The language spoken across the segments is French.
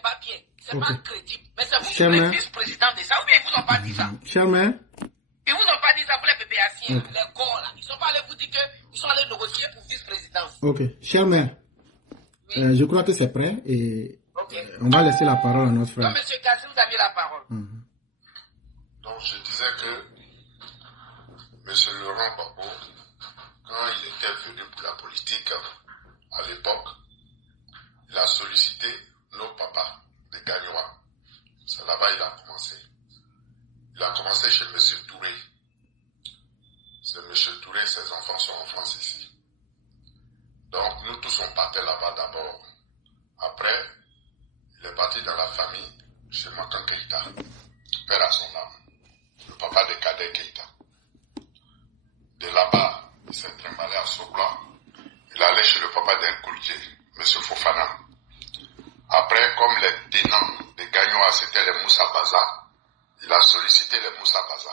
n'est pas bien. C'est pas crédible. Mais c'est vous qui êtes vice-président de ça. Ou bien ils vous ont pas dit ça. Charmaine. Ils vous ont pas dit ça pour les PPAciens, les corps là. Ils sont pas allés vous dire qu'ils sont allés négocier pour vice-présidence. Ok. Charmaine. Oui. Je crois que c'est prêt et on va laisser la parole à notre frère. Non, monsieur Kassi, vous avez la parole. Donc je disais que monsieur Laurent Gbagbo, quand il était venu pour la politique à l'époque, il a sollicité nos papas de Gagnoa. C'est là-bas il a commencé. Il a commencé chez monsieur Touré. C'est monsieur Touré, ses enfants sont en France ici. Donc nous tous on partait là-bas d'abord. Après, il est parti dans la famille chez Makan Keïta, père à son âme, le papa de Kader Keïta. De là-bas, il s'est trimballé à Sokla. Il allait chez le papa d'un Kouldier, M. Fofana. Après, comme les tenants de Gagnoa, c'était les Moussa Baza, il a sollicité les Moussa Baza.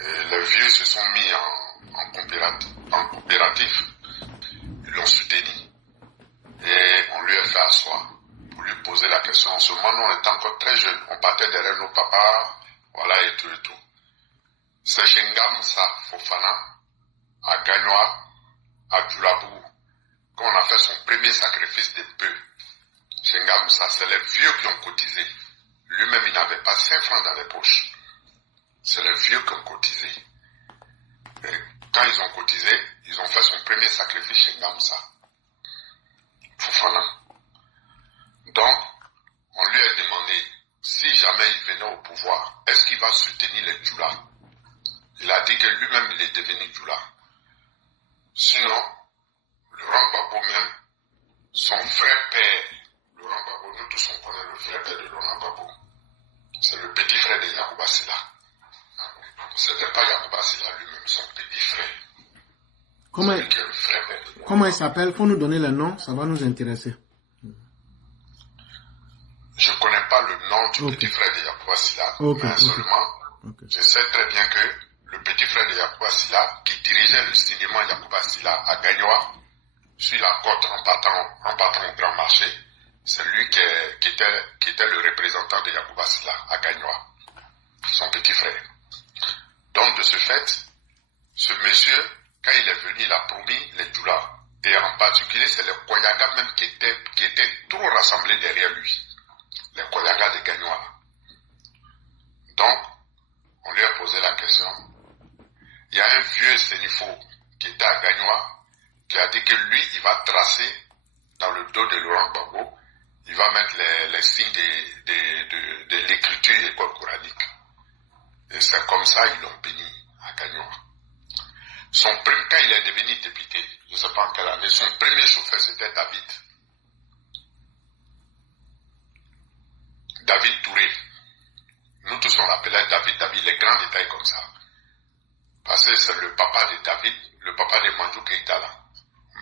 Et les vieux se sont mis en coopératif. Ils l'ont soutenu. Et on lui a fait asseoir pour lui poser la question. En ce moment, nous, on était encore très jeunes. On partait derrière nos papas, voilà, et tout et tout. C'est Shenga Moussa Fofana, à Gagnoa, à Djoulabou, quand on a fait son premier sacrifice de bœuf. Shenga Moussa, c'est les vieux qui ont cotisé. Lui-même, il n'avait pas 5 francs dans les poches. C'est les vieux qui ont cotisé. Et quand ils ont cotisé, ils ont fait son premier sacrifice chez Ngamsa. Fofana. Donc, on lui a demandé, si jamais il venait au pouvoir, est-ce qu'il va soutenir les Djoula? Il a dit que lui-même, il est devenu Djoula. Sinon, Laurent Gbagbo même, son vrai père, Laurent Gbagbo, nous tous on connaît le vrai père de Laurent Gbagbo. C'est le petit frère de Yacouba Silla. Ce n'était pas Yacouba Silla lui-même, son petit frère. Comment il s'appelle? Faut nous donner le nom, ça va nous intéresser. Je ne connais pas le nom du petit frère de Yacouba Silla, mais seulement, je sais très bien que le petit frère de Yacouba Silla, qui dirigeait le cinéma Yacouba Silla à Gagnoa, sur la côte en partant au grand marché, c'est lui qui était le représentant de Yacouba Silla à Gagnoa, son petit frère. Donc de ce fait, ce monsieur, quand il est venu, il a promis les Djoula. Et en particulier, c'est les Koyaga même qui étaient trop rassemblés derrière lui. Les Koyaga de Gagnoa. Donc, on lui a posé la question. Il y a un vieux Sénifo qui était à Gagnoa, qui a dit que lui, il va tracer dans le dos de Laurent Gbagbo, il va mettre les signes de l'écriture et l'école coranique. Et c'est comme ça ils l'ont béni à Gagnoa. Quand il est devenu député, je ne sais pas en quelle année, son premier chauffeur c'était David. David Touré. Nous tous on l'appelait David, les grands détails comme ça. Parce que c'est le papa de David, le papa de Mandjou Keïta là.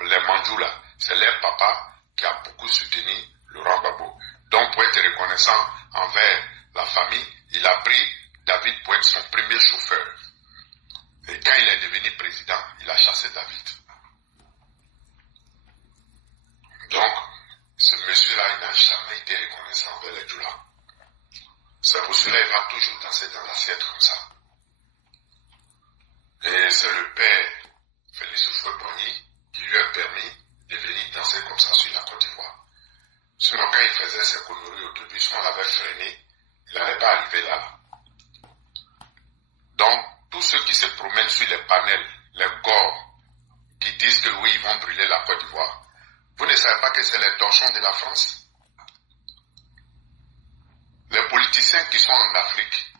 Les Mandjou là, c'est leur papa qui a beaucoup soutenu Laurent Gbagbo. Donc pour être reconnaissant envers la famille, il a pris David pour être son premier chauffeur. Et quand il est devenu président, il a chassé David. Donc, ce monsieur-là, il n'a jamais été reconnaissant envers les Djoula. C'est pour cela qu'il va toujours danser dans l'assiette comme ça. Et c'est le père, Félix Houphouët-Boigny, qui lui a permis de venir danser comme ça sur la Côte d'Ivoire. Sinon, quand il faisait ses conneries au début, si on l'avait freiné, il n'allait pas arriver là. Donc, tous ceux qui se promènent sur les panels, les corps, qui disent que oui, ils vont brûler la Côte d'Ivoire, vous ne savez pas que c'est les torchons de la France? Les politiciens qui sont en Afrique,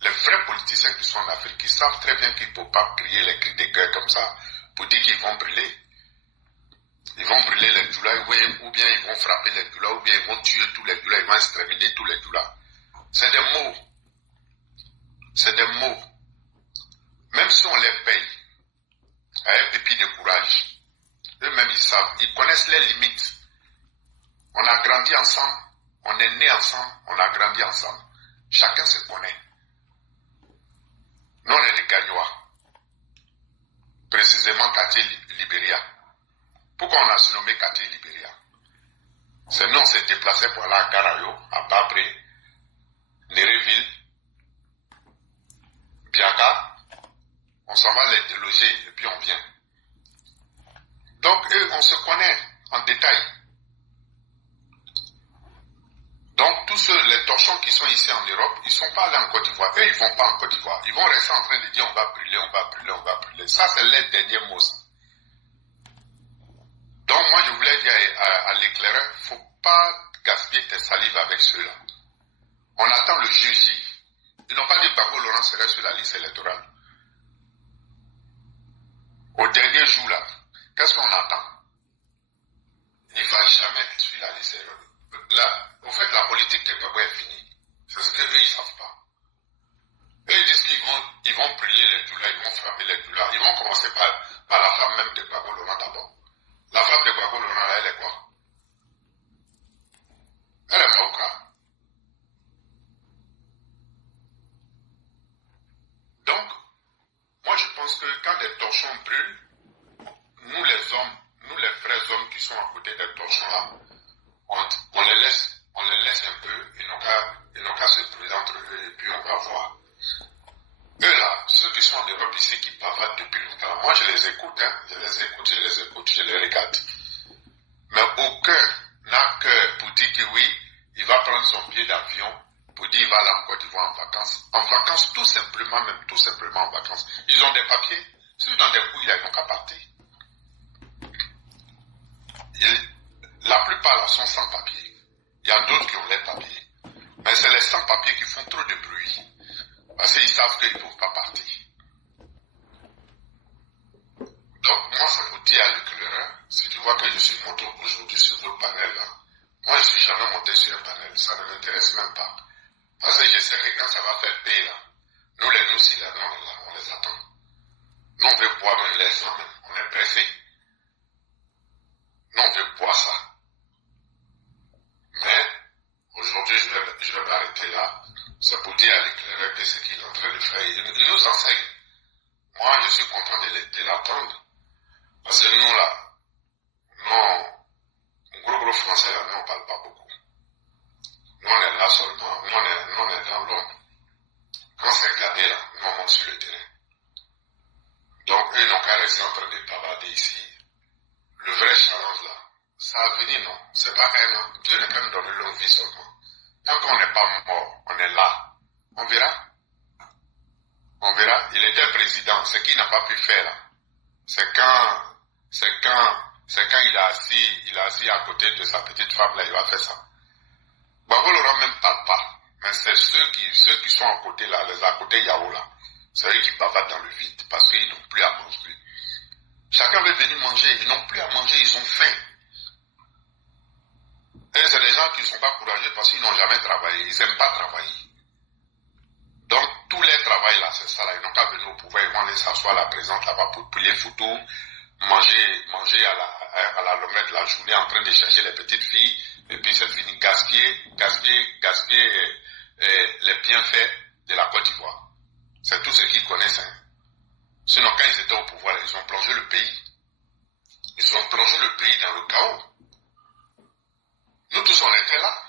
les vrais politiciens qui sont en Afrique, qui savent très bien qu'ils ne peuvent pas crier les cris de guerre comme ça pour dire qu'ils vont brûler. Ils vont brûler les Djoula, ou bien ils vont frapper les Djoula, ou bien ils vont tuer tous les Djoula, ils vont exterminer tous les Djoula. C'est des mots. C'est des mots. Même si on les paye, à un pépi de courage, eux-mêmes ils savent, ils connaissent les limites. On a grandi ensemble, on est né ensemble, on a grandi ensemble. Chacun se connaît. Nous on est des Gagnois. Précisément quartier Libéria. Pourquoi on a surnommé quartier Libéria? Sinon, on s'est déplacé pour aller à Garayo, à Babré, Néréville, Biaga. On s'en va les déloger et puis on vient. Donc, eux, on se connaît en détail. Donc, tous les torchons qui sont ici en Europe, ils ne sont pas allés en Côte d'Ivoire. Eux, ils ne vont pas en Côte d'Ivoire. Ils vont rester en train de dire on va brûler, on va brûler, on va brûler. Ça, c'est les derniers mots. Ça. Donc, moi, je voulais dire à l'éclaireur, il ne faut pas gaspiller tes salives avec ceux-là. On attend le juge. Ils n'ont pas dit que Gbagbo Laurent serait sur la liste électorale. Au dernier jour, là, qu'est-ce qu'on attend? Il ne va jamais être sur la liste électorale. Là, au fait, la politique de Gbagbo est finie. C'est ce qu'eux, ils ne savent pas. Eux, ils disent qu'ils vont prier les doulas, ils vont frapper les doulas. Ils vont commencer par la femme même de Gbagbo Laurent d'abord. La femme de Gbagbo Laurent, elle est quoi? Elle est Maouka. Donc, moi je pense que quand des torchons brûlent, nous les hommes, nous les vrais hommes qui sont à côté des torchons là, on les laisse un peu, ils n'ont qu'à se trouver entre eux et puis on va voir. Eux là, ceux qui sont en Europe ici qui bavardent depuis longtemps, moi je les écoute, hein, je les regarde. Mais aucun n'a cœur pour dire que oui, il va prendre son billet d'avion pour dire qu'il va aller en Côte d'Ivoire en vacances. En vacances, tout simplement en vacances. Ils ont des papiers. Ceux dans des couilles, ils n'ont qu'à partir. La plupart là sont sans papiers. Il y a d'autres qui ont les papiers. Mais c'est les sans papiers qui font trop de bruit. Parce qu'ils savent qu'ils ne peuvent pas partir. Donc, moi, ça vous dit à l'éclaireur, si tu vois que je suis monté aujourd'hui sur votre panel là, moi, je ne suis jamais monté sur un panel. Ça ne m'intéresse même pas. Parce que je sais que quand ça va faire paix là, nous les nous, là, on les attend. Nous, on veut boire même les sangs, on est pressés. Nous, on veut boire ça. Mais, aujourd'hui, je vais m'arrêter là. C'est pour dire à l'éclaireur que ce qu'il est en train de faire, il nous enseigne. Moi, je suis content de l'attendre. Parce que nous, là, non, gros français, là, nous, on ne parle pas beaucoup. Nous, on est là seulement. Nous, on est dans l'ombre. Quand c'est gardé, là, nous, on monte sur le terrain. Donc, eux n'ont qu'à rester en train de bavarder ici. Le vrai challenge, là, ça va venir, non. C'est pas un an. Dieu n'est qu'à nous donner longue vie seulement. Tant qu'on n'est pas mort, on est là. On verra. On verra. Il était président. Ce qu'il n'a pas pu faire, là, c'est quand il est assis à côté de sa petite femme, là, il va faire ça. Gbagbo Laurent même parle pas. Mais c'est ceux qui sont à côté, là, les à côté Yao, là. C'est eux qui bavardent dans le vide parce qu'ils n'ont plus à manger. Chacun veut venir manger. Ils n'ont plus à manger, ils ont faim. Et c'est des gens qui ne sont pas courageux parce qu'ils n'ont jamais travaillé. Ils n'aiment pas travailler. Donc, tous les travails là, c'est ça là. Ils n'ont qu'à venir au pouvoir. Ils vont aller s'asseoir à la présente là-bas pour plier photo, manger à la longueur de la journée en train de chercher les petites filles. Et puis c'est fini. Gaspiller les bienfaits de la Côte d'Ivoire. C'est tout ce qu'ils connaissent. Hein. Sinon, quand ils étaient au pouvoir, ils ont plongé le pays. Ils ont plongé le pays dans le chaos. Nous tous, on était là.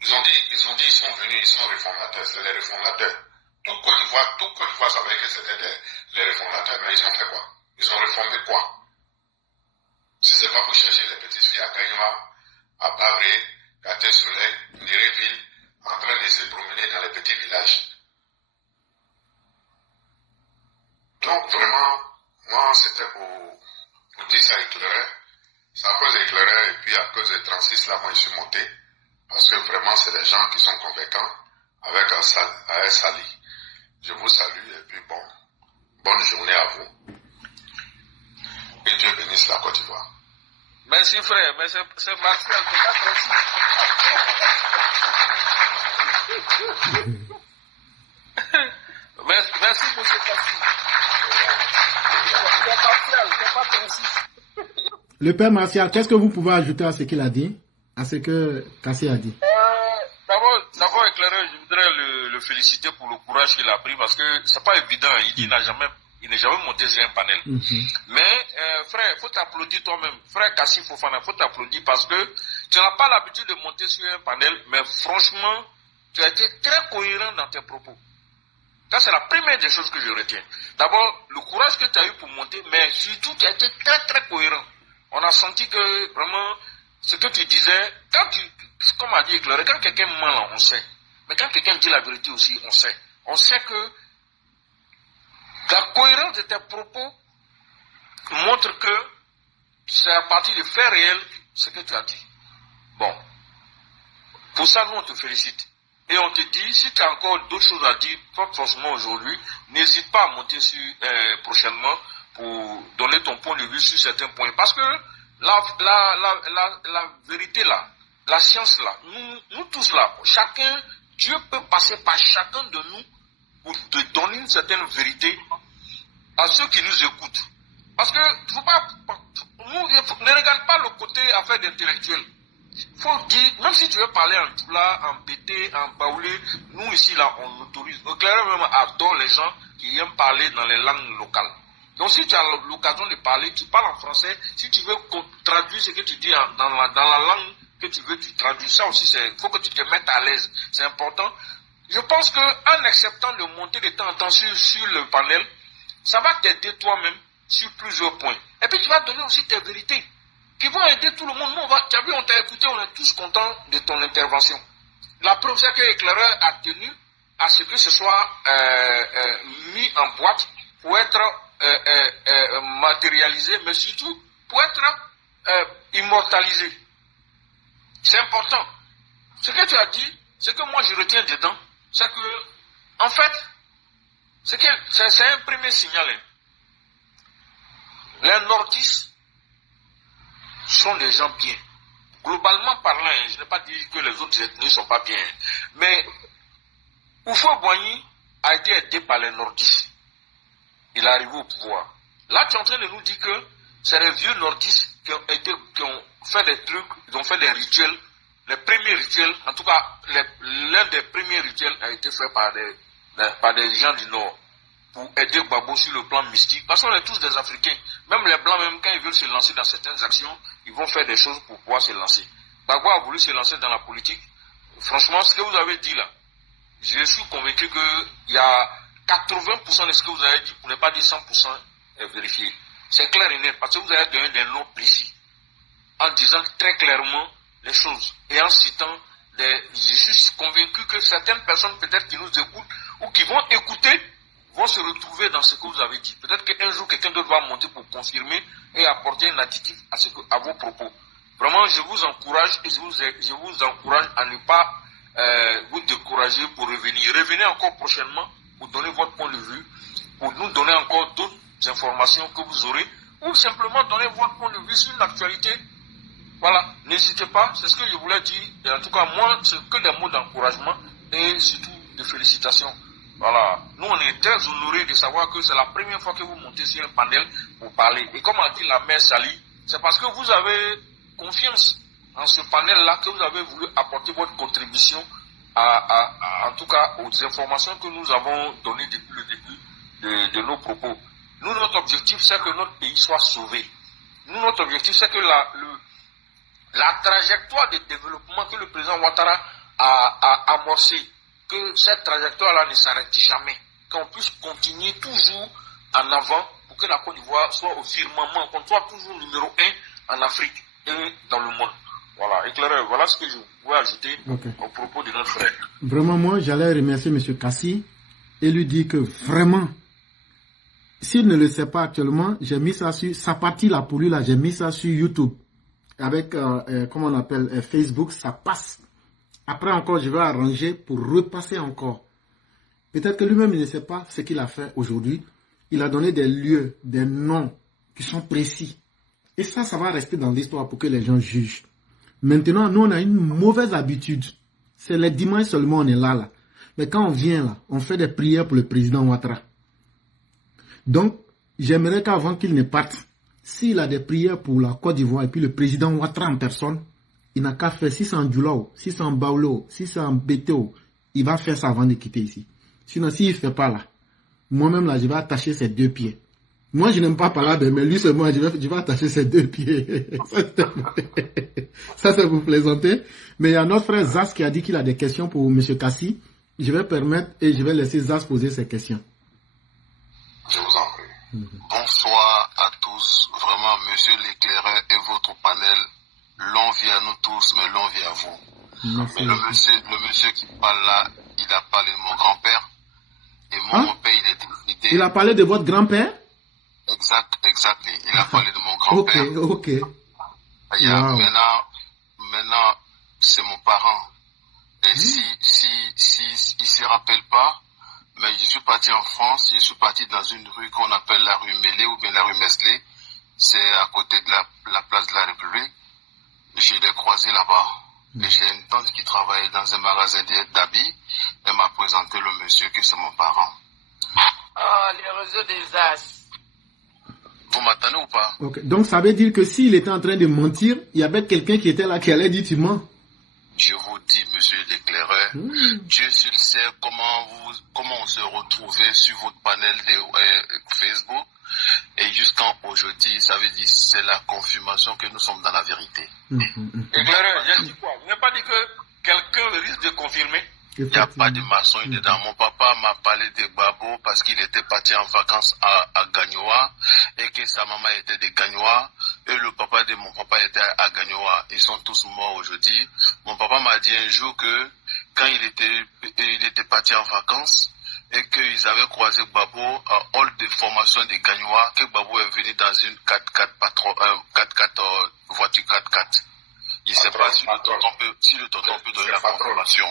Ils ont dit, ils sont venus, ils sont réformateurs, c'est les réformateurs. Tout Côte d'Ivoire savait que c'était les réformateurs, mais ils ont fait quoi? Ils ont réformé quoi? Si c'est pas pour chercher les petites filles à Kanyama, à Babré, à Tessoleil, Néréville, en train de se promener dans les petits villages. Donc vraiment, moi c'était pour dire ça éclaireur. C'est à cause d'éclaireur et puis à cause de 36 là, moi je suis monté. Parce que vraiment c'est des gens qui sont convaincants avec un Sali. Je vous salue et puis bon, bonne journée à vous. Que Dieu bénisse la Côte d'Ivoire. Merci frère, mais c'est Martial, c'est pas précis. Merci monsieur Kassi. C'est Martial, c'est pas précis. Le père Martial, qu'est-ce que vous pouvez ajouter à ce qu'il a dit, à ce que Kassi a dit? D'abord éclaireur, je voudrais le féliciter pour le courage qu'il a pris parce que c'est pas évident. Il dit qu'il n'a jamais il n'est jamais monté sur un panel. Mais, frère, il faut t'applaudir toi-même. Frère Kassi Fofana, il faut t'applaudir parce que tu n'as pas l'habitude de monter sur un panel, mais franchement, tu as été très cohérent dans tes propos. Ça, c'est la première des choses que je retiens. D'abord, le courage que tu as eu pour monter, mais surtout, tu as été très, très cohérent. On a senti que, vraiment, ce que tu disais, comme a dit Éclairé, quand quelqu'un ment, on sait. Mais quand quelqu'un dit la vérité aussi, on sait. On sait que la cohérence de tes propos montre que c'est à partir de faits réels ce que tu as dit. Bon. Pour ça, nous, on te félicite. Et on te dit, si tu as encore d'autres choses à dire, pas forcément aujourd'hui, n'hésite pas à monter prochainement pour donner ton point de vue sur certains points. Parce que la vérité là, la science là, nous tous là, Dieu peut passer par chacun de nous pour te donner une certaine vérité à ceux qui nous écoutent. Parce que ne regarde pas le côté affaire d'intellectuel. Faut dire, même si tu veux parler en tula, en pété, en baoulé, nous ici là, on autorise. Éclairé même adore les gens qui aiment parler dans les langues locales. Donc si tu as l'occasion de parler, tu parles en français, si tu veux traduire ce que tu dis dans la langue que tu veux, tu traduis ça aussi, il faut que tu te mettes à l'aise, c'est important. Je pense qu'en acceptant de monter de temps en temps sur le panel, ça va t'aider toi-même sur plusieurs points. Et puis tu vas donner aussi tes vérités qui vont aider tout le monde. Nous, tu as vu, on t'a écouté, on est tous contents de ton intervention. La preuve, c'est que Éclaireur a tenu à ce que ce soit mis en boîte pour être matérialisé, mais surtout pour être immortalisé. C'est important. Ce que tu as dit, ce que moi je retiens dedans, c'est que, en fait, c'est un premier signal. Les nordistes sont des gens bien. Globalement parlant, je n'ai pas dit que les autres ethnies ne sont pas bien. Mais Houphouët-Boigny a été aidé par les nordistes. Il est arrivé au pouvoir. Là, tu es en train de nous dire que c'est les vieux nordistes qui ont fait des trucs, ils ont fait des rituels. Les premiers rituels, en tout cas, l'un des premiers rituels a été fait par des gens du Nord pour aider Gbagbo sur le plan mystique. Parce qu'on est tous des Africains. Même les Blancs, même quand ils veulent se lancer dans certaines actions, ils vont faire des choses pour pouvoir se lancer. Gbagbo a voulu se lancer dans la politique. Franchement, ce que vous avez dit là, je suis convaincu qu'il y a 80% de ce que vous avez dit, pour ne pas dire 100%, est vérifié. C'est clair et net, parce que vous avez donné des noms précis, en disant très clairement les choses, et en citant je suis convaincu que certaines personnes peut-être qui nous écoutent, ou qui vont écouter, vont se retrouver dans ce que vous avez dit. Peut-être qu'un jour, quelqu'un d'autre va monter pour confirmer et apporter un additif à vos propos. Vraiment, je vous encourage, et je vous encourage à ne pas vous décourager pour revenir. Revenez encore prochainement pour donner votre point de vue, pour nous donner encore d'autres informations que vous aurez, ou simplement donner votre point de vue sur l'actualité. Voilà, n'hésitez pas, c'est ce que je voulais dire. Et en tout cas, moi, c'est que des mots d'encouragement et surtout de félicitations. Voilà, nous on est très honorés de savoir que c'est la première fois que vous montez sur un panel pour parler. Et comme a dit la mère Sali, c'est parce que vous avez confiance en ce panel-là que vous avez voulu apporter votre contribution en tout cas aux informations que nous avons données depuis le début de nos propos. Nous, notre objectif, c'est que notre pays soit sauvé. Nous, notre objectif, c'est que la trajectoire de développement que le président Ouattara a amorcée, que cette trajectoire-là ne s'arrête jamais, qu'on puisse continuer toujours en avant pour que la Côte d'Ivoire soit au firmament, qu'on soit toujours numéro 1 en Afrique et dans le monde. Voilà, éclaireur, voilà ce que je pouvais ajouter au propos de notre frère. Vraiment, moi, j'allais remercier M. Kassi et lui dire que vraiment, s'il ne le sait pas actuellement, j'ai mis ça sur sa partie là pour lui, là, j'ai mis ça sur YouTube. Avec, comment on appelle, Facebook, ça passe. Après encore, je vais arranger pour repasser encore. Peut-être que lui-même, il ne sait pas ce qu'il a fait aujourd'hui. Il a donné des lieux, des noms qui sont précis. Et ça va rester dans l'histoire pour que les gens jugent. Maintenant, nous, on a une mauvaise habitude. C'est les dimanches seulement, on est là. Mais quand on vient là, on fait des prières pour le président Ouattara. Donc, j'aimerais qu'avant qu'il ne parte, s'il a des prières pour la Côte d'Ivoire et puis le président Ouattara en personne, il n'a qu'à faire, si c'est en Djoulao, si c'est en Baoulou, si c'est en Bétéo, il va faire ça avant de quitter ici. Sinon, s'il ne fait pas là, moi-même là, je vais attacher ses 2 pieds. Moi, je n'aime pas parler, mais lui, c'est moi, je vais attacher ses 2 pieds. Ça, c'est pour plaisanter. Mais il y a notre frère Zaz qui a dit qu'il a des questions pour M. Kassi. Je vais permettre et je vais laisser Zaz poser ses questions. Je vous en prie. Bonsoir à tous. Vraiment, monsieur l'éclaireur et votre panel, longue vie à nous tous, mais longue vie à vous. Merci. Mais le monsieur qui parle là, il a parlé de mon grand-père. Et mon père, il est décédé. Il a parlé de votre grand-père? Exact. Il a parlé de mon grand-père. Ok. Wow. Maintenant, c'est mon parent. Et si il se rappelle pas, mais je suis parti en France, je suis parti dans une rue qu'on appelle la rue Mélé ou bien la rue Mesley. C'est à côté de la place de la République. Je l'ai croisé là-bas. Et j'ai une tante qui travaillait dans un magasin d'habits. Elle m'a présenté le monsieur que c'est mon parent. Ah, les réseaux des As. Vous m'attendez ou pas? Ok. Donc ça veut dire que s'il était en train de mentir, il y avait quelqu'un qui était là qui allait dire tu mens. Je vous dis, monsieur l'éclaireur, Dieu seul sait comment on s'est retrouvé sur votre panel de Facebook. Et jusqu'à aujourd'hui, ça veut dire c'est la confirmation que nous sommes dans la vérité. Éclaireur, j'ai dit quoi? Vous n'avez pas dit que quelqu'un risque de confirmer? Il n'y a pas de maçon dedans. Mon papa m'a parlé de Babo parce qu'il était parti en vacances à Gagnoa et que sa maman était de Gagnoa et le papa de mon papa était à Gagnoa. Ils sont tous morts aujourd'hui. Mon papa m'a dit un jour que quand il était parti en vacances et qu'ils avaient croisé Babo à hall de formation de Gagnoa, que Babo est venu dans une 4x4 voiture 4x4. Il ne sait pas si le tonton peut donner la confirmation.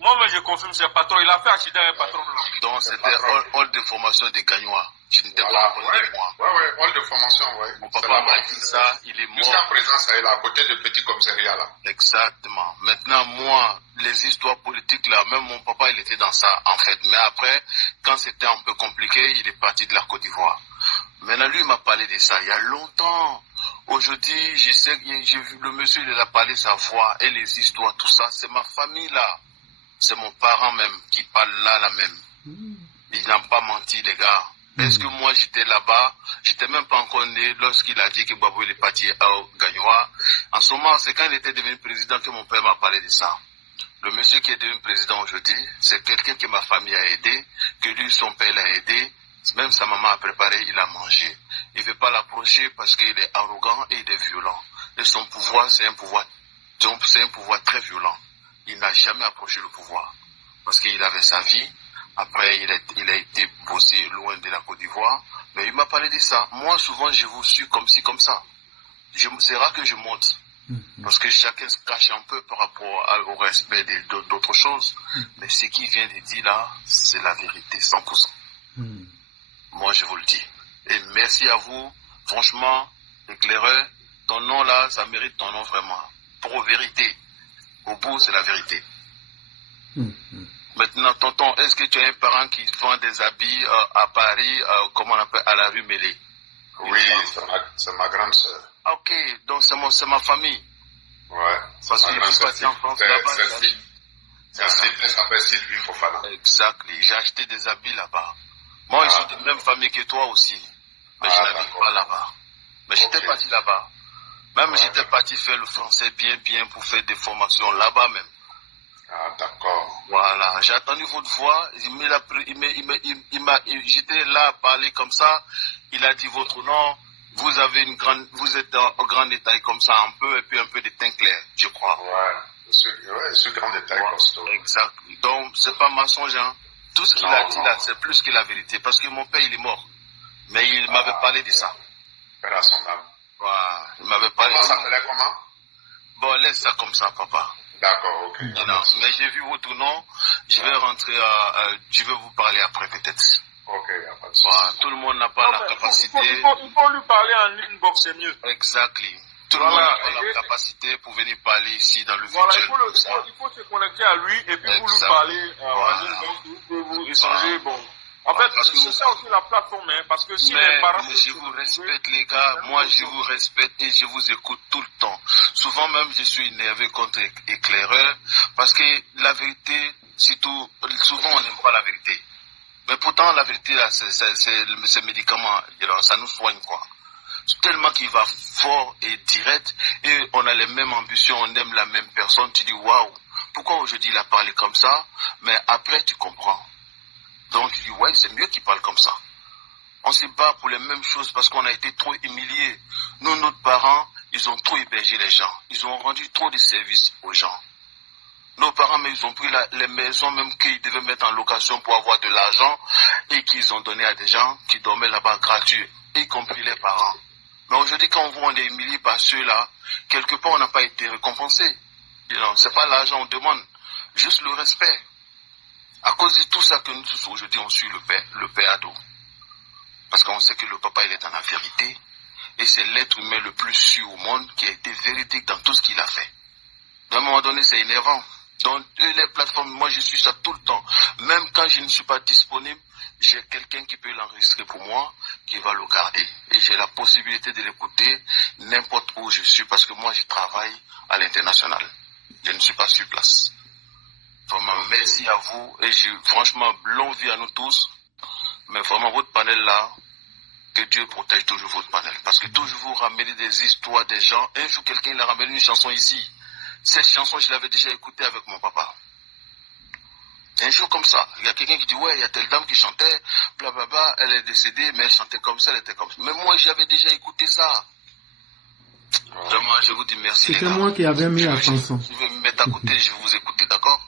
Moi-même, je confirme, c'est patron. Il a fait accident avec patron. Donc, c'était hall de formation de Gagnoa. Je n'étais pas en de moi. Ouais, hall de formation, ouais. Mon papa m'a dit ça, il est mort. Jusqu'à présent, ça est là, à côté de petit commissariat là. Exactement. Maintenant, moi, les histoires politiques là, même mon papa, il était dans ça, en fait. Mais après, quand c'était un peu compliqué, il est parti de la Côte d'Ivoire. Maintenant, lui, il m'a parlé de ça il y a longtemps. Aujourd'hui, je sais, j'ai vu le monsieur, il a parlé sa voix et les histoires, tout ça. C'est ma famille là. C'est mon parent même qui parle là même. Il n'a pas menti, les gars. Est-ce que moi, j'étais là-bas? J'étais même pas encore né lorsqu'il a dit que Babo il est parti à Gagnoa. En ce moment, c'est quand il était devenu président que mon père m'a parlé de ça. Le monsieur qui est devenu président aujourd'hui, c'est quelqu'un que ma famille a aidé, que lui, son père l'a aidé. Même sa maman a préparé, il a mangé. Il ne veut pas l'approcher parce qu'il est arrogant et il est violent. Et son pouvoir, c'est un pouvoir très violent. Il n'a jamais approché le pouvoir parce qu'il avait sa vie. Après, il a été bossé loin de la Côte d'Ivoire. Mais il m'a parlé de ça. Moi, souvent, je vous suis comme ci, comme ça. C'est rare que je monte. Parce que chacun se cache un peu par rapport au respect d'autres choses. Mais ce qu'il vient de dire là, c'est la vérité, 100%. Moi, je vous le dis. Et merci à vous. Franchement, éclaireur, ton nom là, ça mérite ton nom vraiment. Pour vérité. Au bout, c'est la vérité. Maintenant, tonton, est-ce que tu as un parent qui vend des habits à Paris, comment on appelle, à la rue Mélé? Oui, c'est ma grande sœur. Ok, donc c'est ma famille. Ouais. Parce que je suis parti en France là-bas. Elle s'appelle Sylvie Fofana. Exact. J'ai acheté des habits là-bas. Moi, je suis de la même famille que toi aussi. Mais je n'habite pas là-bas. Mais j'étais parti là-bas. Même j'étais parti faire le français bien pour faire des formations là-bas même. Ah, d'accord. Voilà, j'ai attendu votre voix. J'étais là à parler comme ça. Il a dit votre nom. Vous êtes en grand détail comme ça, un peu, et puis un peu de teint clair, je crois. Ouais, je suis grand détail costaud. Exact. Donc, c'est pas mensonge, hein. Tout ce qu'il a dit là, c'est plus que la vérité. Parce que mon père, il est mort. Mais il m'avait parlé de ça. Père à son âme. Voilà, il m'avait parlé de ça. Ça s'appelait comment? Bon, laisse ça comme ça, papa. D'accord, ok. Non, mais j'ai vu votre nom. Je vais rentrer je vais vous parler après, peut-être. Ok, il n'y a pas de souci. Voilà, tout le monde n'a pas la capacité. Il faut lui parler en inbox, c'est mieux. Exactly. Tout le monde n'a pas la capacité pour venir parler ici dans le virtuel. Voilà, il faut se connecter à lui et puis vous lui parler en inbox, vous échanger. Bon. En fait, c'est ça aussi la plateforme, hein, parce que si les parents... Je vous respecte, les gars. Moi, je vous respecte et je vous écoute tout le temps. Souvent même, je suis énervé contre éclaireur parce que la vérité, souvent, on n'aime pas la vérité. Mais pourtant, la vérité, là, ces médicaments, ça nous soigne, quoi. Tellement qu'il va fort et direct, et on a les mêmes ambitions, on aime la même personne, tu dis waouh, pourquoi aujourd'hui il a parlé comme ça, mais après tu comprends. Donc tu dis ouais, c'est mieux qu'il parle comme ça. On se bat pour les mêmes choses parce qu'on a été trop humiliés. Nous, nos parents, ils ont trop hébergé les gens, ils ont rendu trop de services aux gens. Nos parents, mais ils ont pris les maisons même qu'ils devaient mettre en location pour avoir de l'argent et qu'ils ont donné à des gens qui dormaient là-bas gratuits, y compris les parents. Mais aujourd'hui, quand on voit on est humilié par ceux-là, quelque part, on n'a pas été récompensé. C'est pas l'argent qu'on demande, juste le respect. À cause de tout ça que nous tous aujourd'hui, on suit le père ado. Parce qu'on sait que le papa, il est dans la vérité. Et c'est l'être humain le plus sûr au monde qui a été véridique dans tout ce qu'il a fait. À un moment donné, c'est énervant. Donc, les plateformes, moi, je suis ça tout le temps. Même quand je ne suis pas disponible, j'ai quelqu'un qui peut l'enregistrer pour moi, qui va le garder. Et j'ai la possibilité de l'écouter n'importe où je suis, parce que moi, je travaille à l'international. Je ne suis pas sur place. Vraiment, merci à vous. Et franchement, longue vie à nous tous. Mais vraiment, votre panel là, que Dieu protège toujours votre panel. Parce que toujours vous ramenez des histoires des gens. Un jour, quelqu'un il a ramené une chanson ici. Cette chanson, je l'avais déjà écoutée avec mon papa. Un jour comme ça, il y a quelqu'un qui dit, ouais, il y a telle dame qui chantait, blablabla, elle est décédée, mais elle chantait comme ça, elle était comme ça. Mais moi, j'avais déjà écouté ça. Vraiment, je vous dis merci. C'était moi qui avais mis la chanson. Je vais me mettre à côté, je vais vous écouter, d'accord?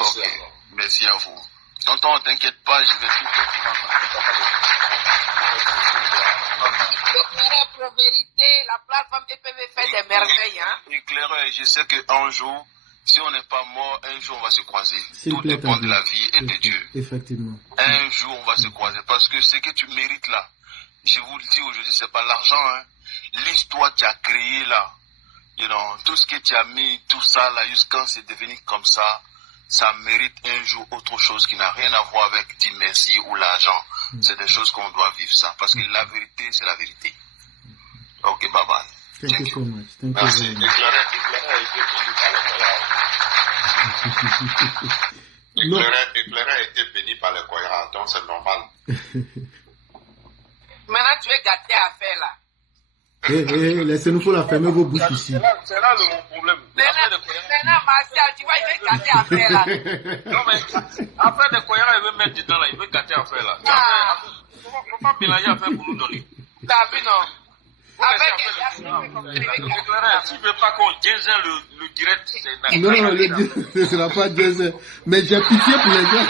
Ok, merci à vous. Tonton, t'inquiète pas, je vais tout faire pour Éclaireur pour vérité, la plateforme EPV fait des merveilles, hein. Éclaireur, je sais qu'un jour, si on n'est pas mort, un jour on va se croiser. Tout dépend de la vie et de Dieu. Effectivement. Un jour on va se croiser. Parce que ce que tu mérites là, je vous le dis aujourd'hui, c'est pas l'argent, hein. L'histoire que tu as créée là, tout ce que tu as mis, tout ça là, jusqu'à c'est devenu comme ça, ça mérite un jour autre chose qui n'a rien à voir avec dire merci ou l'argent. C'est des choses qu'on doit vivre ça. Parce que la vérité, c'est la vérité. Ok, bye bye. Thank you so much. Thank Merci. you very much. Éclaireur a été béni par les Koyra, donc c'est normal. Maintenant, tu es gâté à faire là. Laissez-nous pour la fermer vos bouches ici. C'est là mon problème. Maintenant, Martial, tu vois, il veut gâter à faire là. Non, mais après des Koyra, il veut mettre dedans là, il veut gâter à faire là. Faut pas mélanger à faire pour nous donner. T'as vu, non? Avec Éclaireur, tu veux pas qu'on dise le direct, c'est Non, ce ne sera pas Dieu. Mais j'ai pitié pour les gars.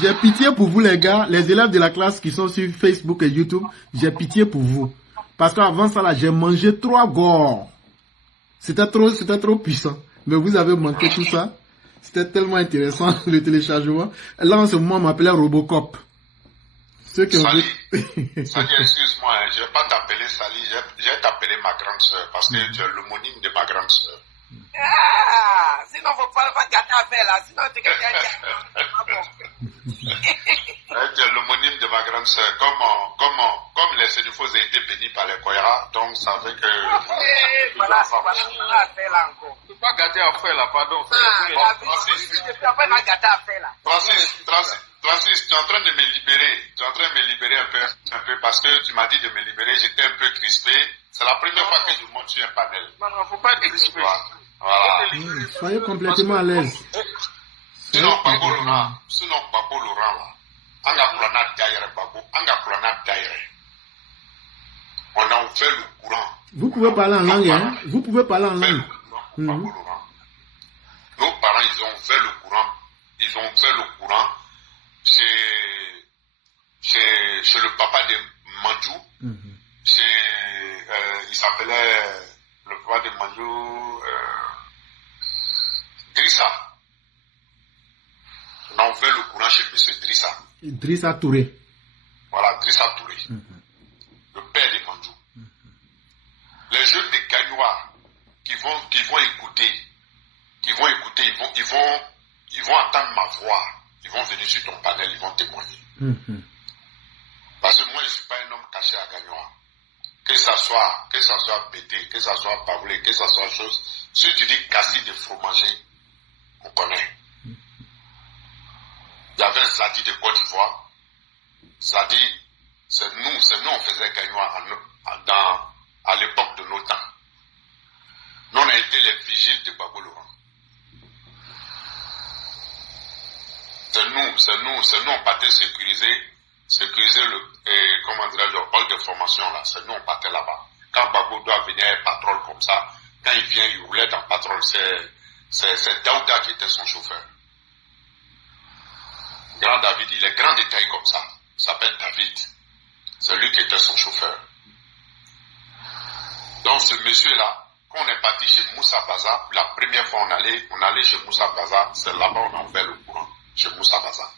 J'ai pitié pour vous les gars, les élèves de la classe qui sont sur Facebook et YouTube. J'ai pitié pour vous. Parce qu'avant ça là, j'ai mangé 3 gores. C'était trop puissant. Mais vous avez manqué tout ça. C'était tellement intéressant le téléchargement. Là en ce moment, on m'appelait Robocop. Ceux qui ont vu... Sali, excuse-moi, je ne vais pas t'appeler Sali, je vais t'appeler ma grande soeur parce que tu es l'homonyme de ma grande soeur. Ah, sinon, il ne faut pas gâter à faire là. Sinon, tu es quelqu'un qui Tu es l'homonyme de ma grande soeur. Comme les Sénifos ont été bénis par les Koyra, donc ça fait que... Voilà, à faire là encore. Tu ne peux pas gâter à faire là, pardon. Francis, tu es en train de me libérer. Tu es en train de me libérer un peu parce que tu m'as dit de me libérer. J'étais un peu crispé. C'est la première fois que je monte sur un panel. Non, il ne faut pas être crispé. Voilà. Soyez complètement à l'aise. Sinon, Babo Laurent, là. Anga planète d'ailleurs, Babo. Anga planète d'ailleurs. On a ouvert le courant. Vous pouvez parler en langue, hein? Vous pouvez parler en langue. Babo Laurent. Nos parents, ils ont ouvert le courant. Ils ont ouvert le courant chez le papa de Mandjou. Il s'appelait le papa de Mandjou Drissa. On a ouvert le courant chez M. Drissa. Drissa Touré. Voilà, Drissa Touré. Le père de Mandjou. Les jeunes de Gagnois qui vont écouter, ils vont entendre ma voix. Ils vont venir sur ton panel, ils vont témoigner. Parce que moi, je ne suis pas un homme caché à Gagnois. Que ça soit pété, que ça soit pavelé, que ça soit chose. Si tu dis cassis de fromager, on connaît. Il y avait Zadi de Côte d'Ivoire. Zadi, c'est nous on faisait Gagnois à l'époque de nos temps. Nous, on a été les vigiles de Gbagbo Laurent. C'est nous, on partait sécuriser le hall de formation là. C'est nous, on partait là-bas. Quand Gbagbo doit venir à patrol comme ça, quand il vient, il roulait dans patrol, c'est Daouda qui était son chauffeur. Grand David, il est grand détail comme ça. Il s'appelle David. C'est lui qui était son chauffeur. Donc ce monsieur-là, quand on est parti chez Moussa Baza, la première fois on allait chez Moussa Baza, c'est là-bas on a ouvert le courant, chez Moussa Baza.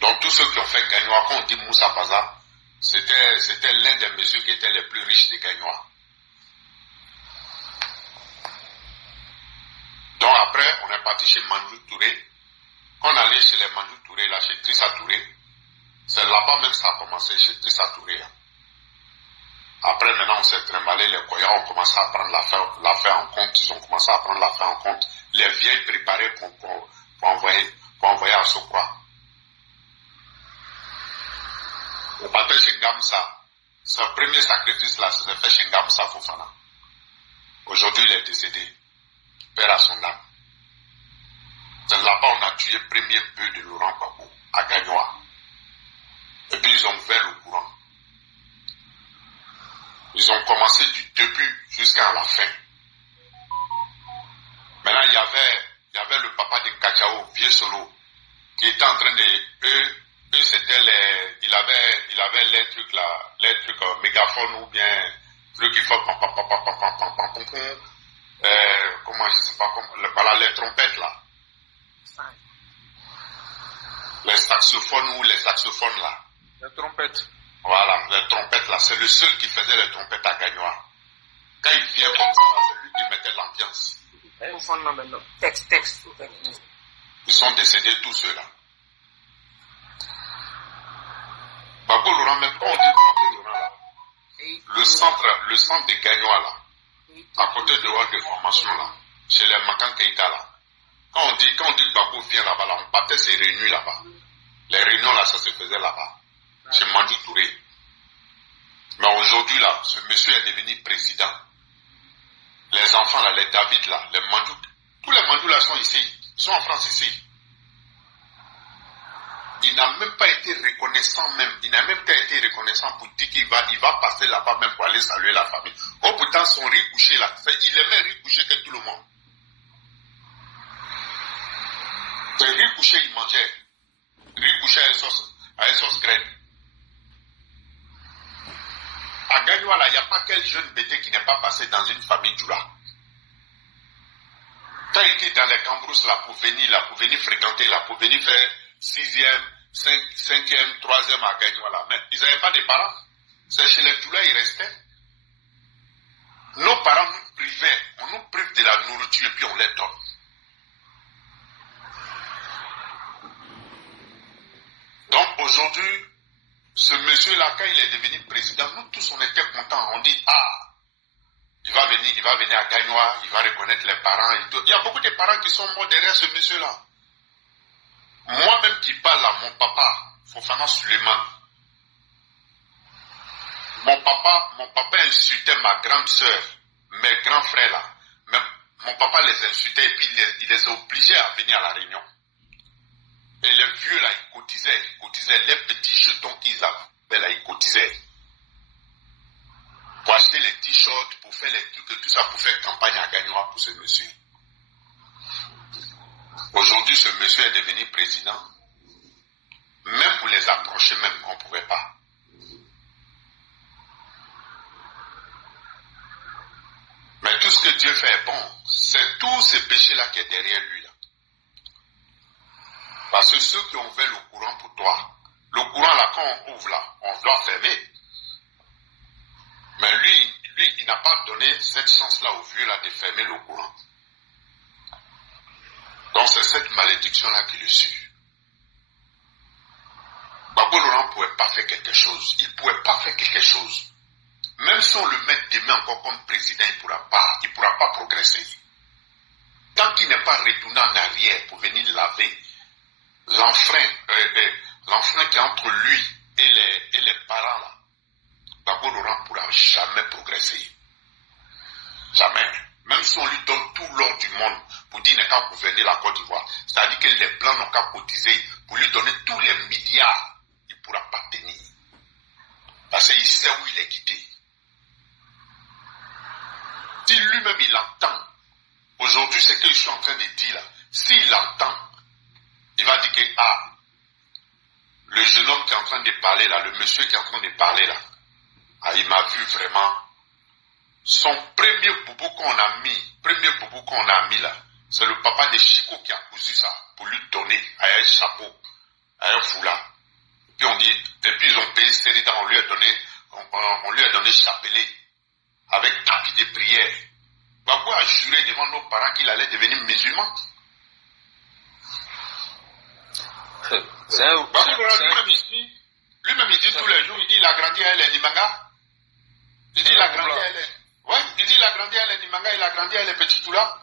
Donc tous ceux qui ont fait Gagnois, quand on dit Moussa Baza, c'était l'un des messieurs qui étaient les plus riches des Gagnois. Donc après, on est parti chez Mandjou Touré. Quand on allait chez les Mandjou Touré, là, chez Drissa Touré, c'est là-bas même ça a commencé, chez Drissa Touré. Là. Après, maintenant, on s'est trimballé, les Koya ont commencé à prendre l'affaire en compte, ils ont commencé à prendre l'affaire en compte. Les vieilles préparées pour envoyer à Sokwa. On partait chez Gamsa. Son premier sacrifice là, c'était fait chez Gamsa Fofana. Aujourd'hui, il est décédé. Père à son âme. C'est là-bas on a tué le premier bœuf de Laurent Gbagbo, à Gagnois. Et puis ils ont ouvert le courant. Ils ont commencé du début jusqu'à la fin. Maintenant, il y avait le papa de Kachao, Vieux Solo, qui était en train de... Eux c'était il avait les trucs là, les trucs mégaphone ou bien trucs qui font comment je sais pas comment, les trompettes là. Les saxophones ou les saxophones là. Les trompettes. Voilà, les trompettes là, c'est le seul qui faisait les trompettes à Gagnois. Quand il vient comme ça, c'est lui qui mettait l'ambiance. Texte. Ils sont décédés tous ceux-là. Gbagbo Laurent, même quand on dit Gbagbo Laurent là, le centre des Gagnois là, à côté de l'hall de formation là, chez les Makan Keita là, quand on dit Gbagbo vient là-bas, là, on partait ses réunions là-bas. Les réunions là, ça se faisait là-bas, chez Mandjou Touré. Mais aujourd'hui là, ce monsieur est devenu président. Les enfants là, les David là, les Mandjou, tous les Mandjou là sont ici, ils sont en France ici. Il n'a même pas été reconnaissant même. Il n'a même pas été reconnaissant pour dire qu'il va passer là-bas même pour aller saluer la famille. Oh pourtant son riz couché là, il aimait riz couché que tout le monde. Le riz couché il mangeait. Riz couché à une sauce graine. À Gagnois là, il n'y a pas quel jeune bêté qui n'est pas passé dans une famille Djoula. Quand il était dans les Cambrousse là pour venir fréquenter là, pour venir faire 6e, 5e, 3e à Gagnois là. Mais ils n'avaient pas de parents. C'est chez les Djoula, ils restaient. Nos parents nous privaient. On nous prive de la nourriture et puis on les donne. Donc aujourd'hui, ce monsieur-là, quand il est devenu président, nous tous on était contents. On dit, il va venir à Gagnois, il va reconnaître les parents et tout. Il y a beaucoup de parents qui sont morts derrière ce monsieur-là. Moi-même qui parle là, mon papa, Fofana Suleiman, mon papa insultait ma grande soeur, mes grands frères là. Mais mon papa les insultait et puis il les obligeait à venir à la réunion. Et les vieux là, ils cotisaient les petits jetons qu'ils avaient là, ils cotisaient. Pour acheter les t-shirts, pour faire les trucs et tout ça, pour faire campagne à Gagnois pour ce monsieur. Aujourd'hui, ce monsieur est devenu président. Même pour les approcher, même, on ne pouvait pas. Mais tout ce que Dieu fait est bon. C'est tous ces péchés-là qui est derrière lui. Là. Parce que ceux qui ont ouvert le courant pour toi, le courant là, quand on ouvre là, on doit fermer. Mais lui, il n'a pas donné cette chance-là au vieux là de fermer le courant. Donc c'est cette malédiction-là qui le suit. Gbagbo Laurent ne pouvait pas faire quelque chose. Il ne pouvait pas faire quelque chose. Même si on le met demain encore comme président, il ne pourra pas progresser. Tant qu'il n'est pas retourné en arrière pour venir laver l'enfrein qui est entre lui et les parents là, Gbagbo Laurent ne pourra jamais progresser. Jamais. Même si on lui donne tout l'or du monde pour dire qu'il n'a qu'à gouverner la Côte d'Ivoire, c'est-à-dire que les Blancs n'ont qu'à cotiser pour lui donner tous les milliards, il ne pourra pas tenir. Parce qu'il sait où il est quitté. Si lui-même il entend, aujourd'hui c'est ce que je suis en train de dire là, s'il entend, il va dire que le jeune homme qui est en train de parler là, le monsieur qui est en train de parler là, il m'a vu vraiment. Son premier boubou qu'on a mis là, c'est le papa de Chico qui a cousu ça pour lui donner à un chapeau, à un foulard. Puis ils ont payé Sénéda, on lui a donné chapelet avec tapis de prière. Gbagbo a juré devant nos parents qu'il allait devenir musulman. Lui-même il dit tous les jours, il dit il a grandi à El Nimanga. Il dit il a grandi à El. Ouais, il dit il a grandi à El Nimanga, il a grandi à El Petit Toula.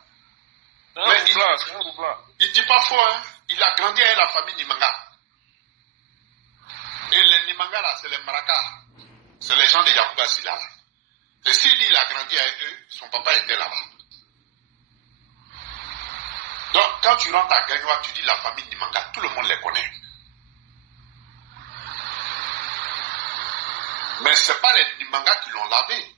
Mais il dit pas faux, hein. Il a grandi à la famille Nimanga. Et les Nimanga là, c'est les Maracas. C'est les gens de Yakuba Silla. Et s'il dit il a grandi avec eux, son papa était là-bas. Donc quand tu rentres à Gagnoa, tu dis la famille Nimanga, tout le monde les connaît. Mais ce n'est pas les Nimanga qui l'ont lavé.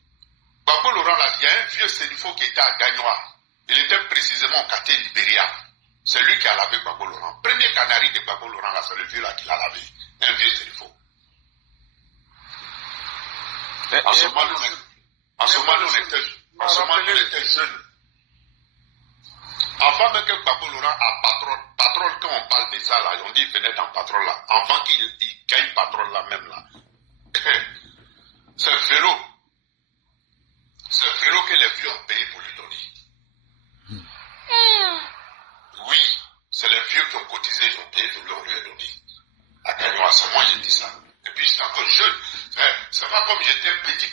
Gbagbo Laurent, là, il y a un vieux Sénifo qui était à Gagnoa. Il était précisément au quartier Libéria. C'est lui qui a lavé Gbagbo Laurent. Premier canari de Gbagbo Laurent, là, c'est le vieux là qui l'a lavé. Un vieux Sénifo. En ce moment, on était jeunes. Avant même que Gbagbo Laurent a patron, quand on parle de ça, là, on dit qu'il venait dans patron là. Avant qu'il gagne patron là même là. C'est vélo. C'est le vélo que les vieux ont payé pour lui donner. Oui, c'est les vieux qui ont cotisé, ils ont payé pour lui donner. À Gagnoa, c'est moi qui dis ça. Et puis j'étais encore jeune. C'est pas comme j'étais petit.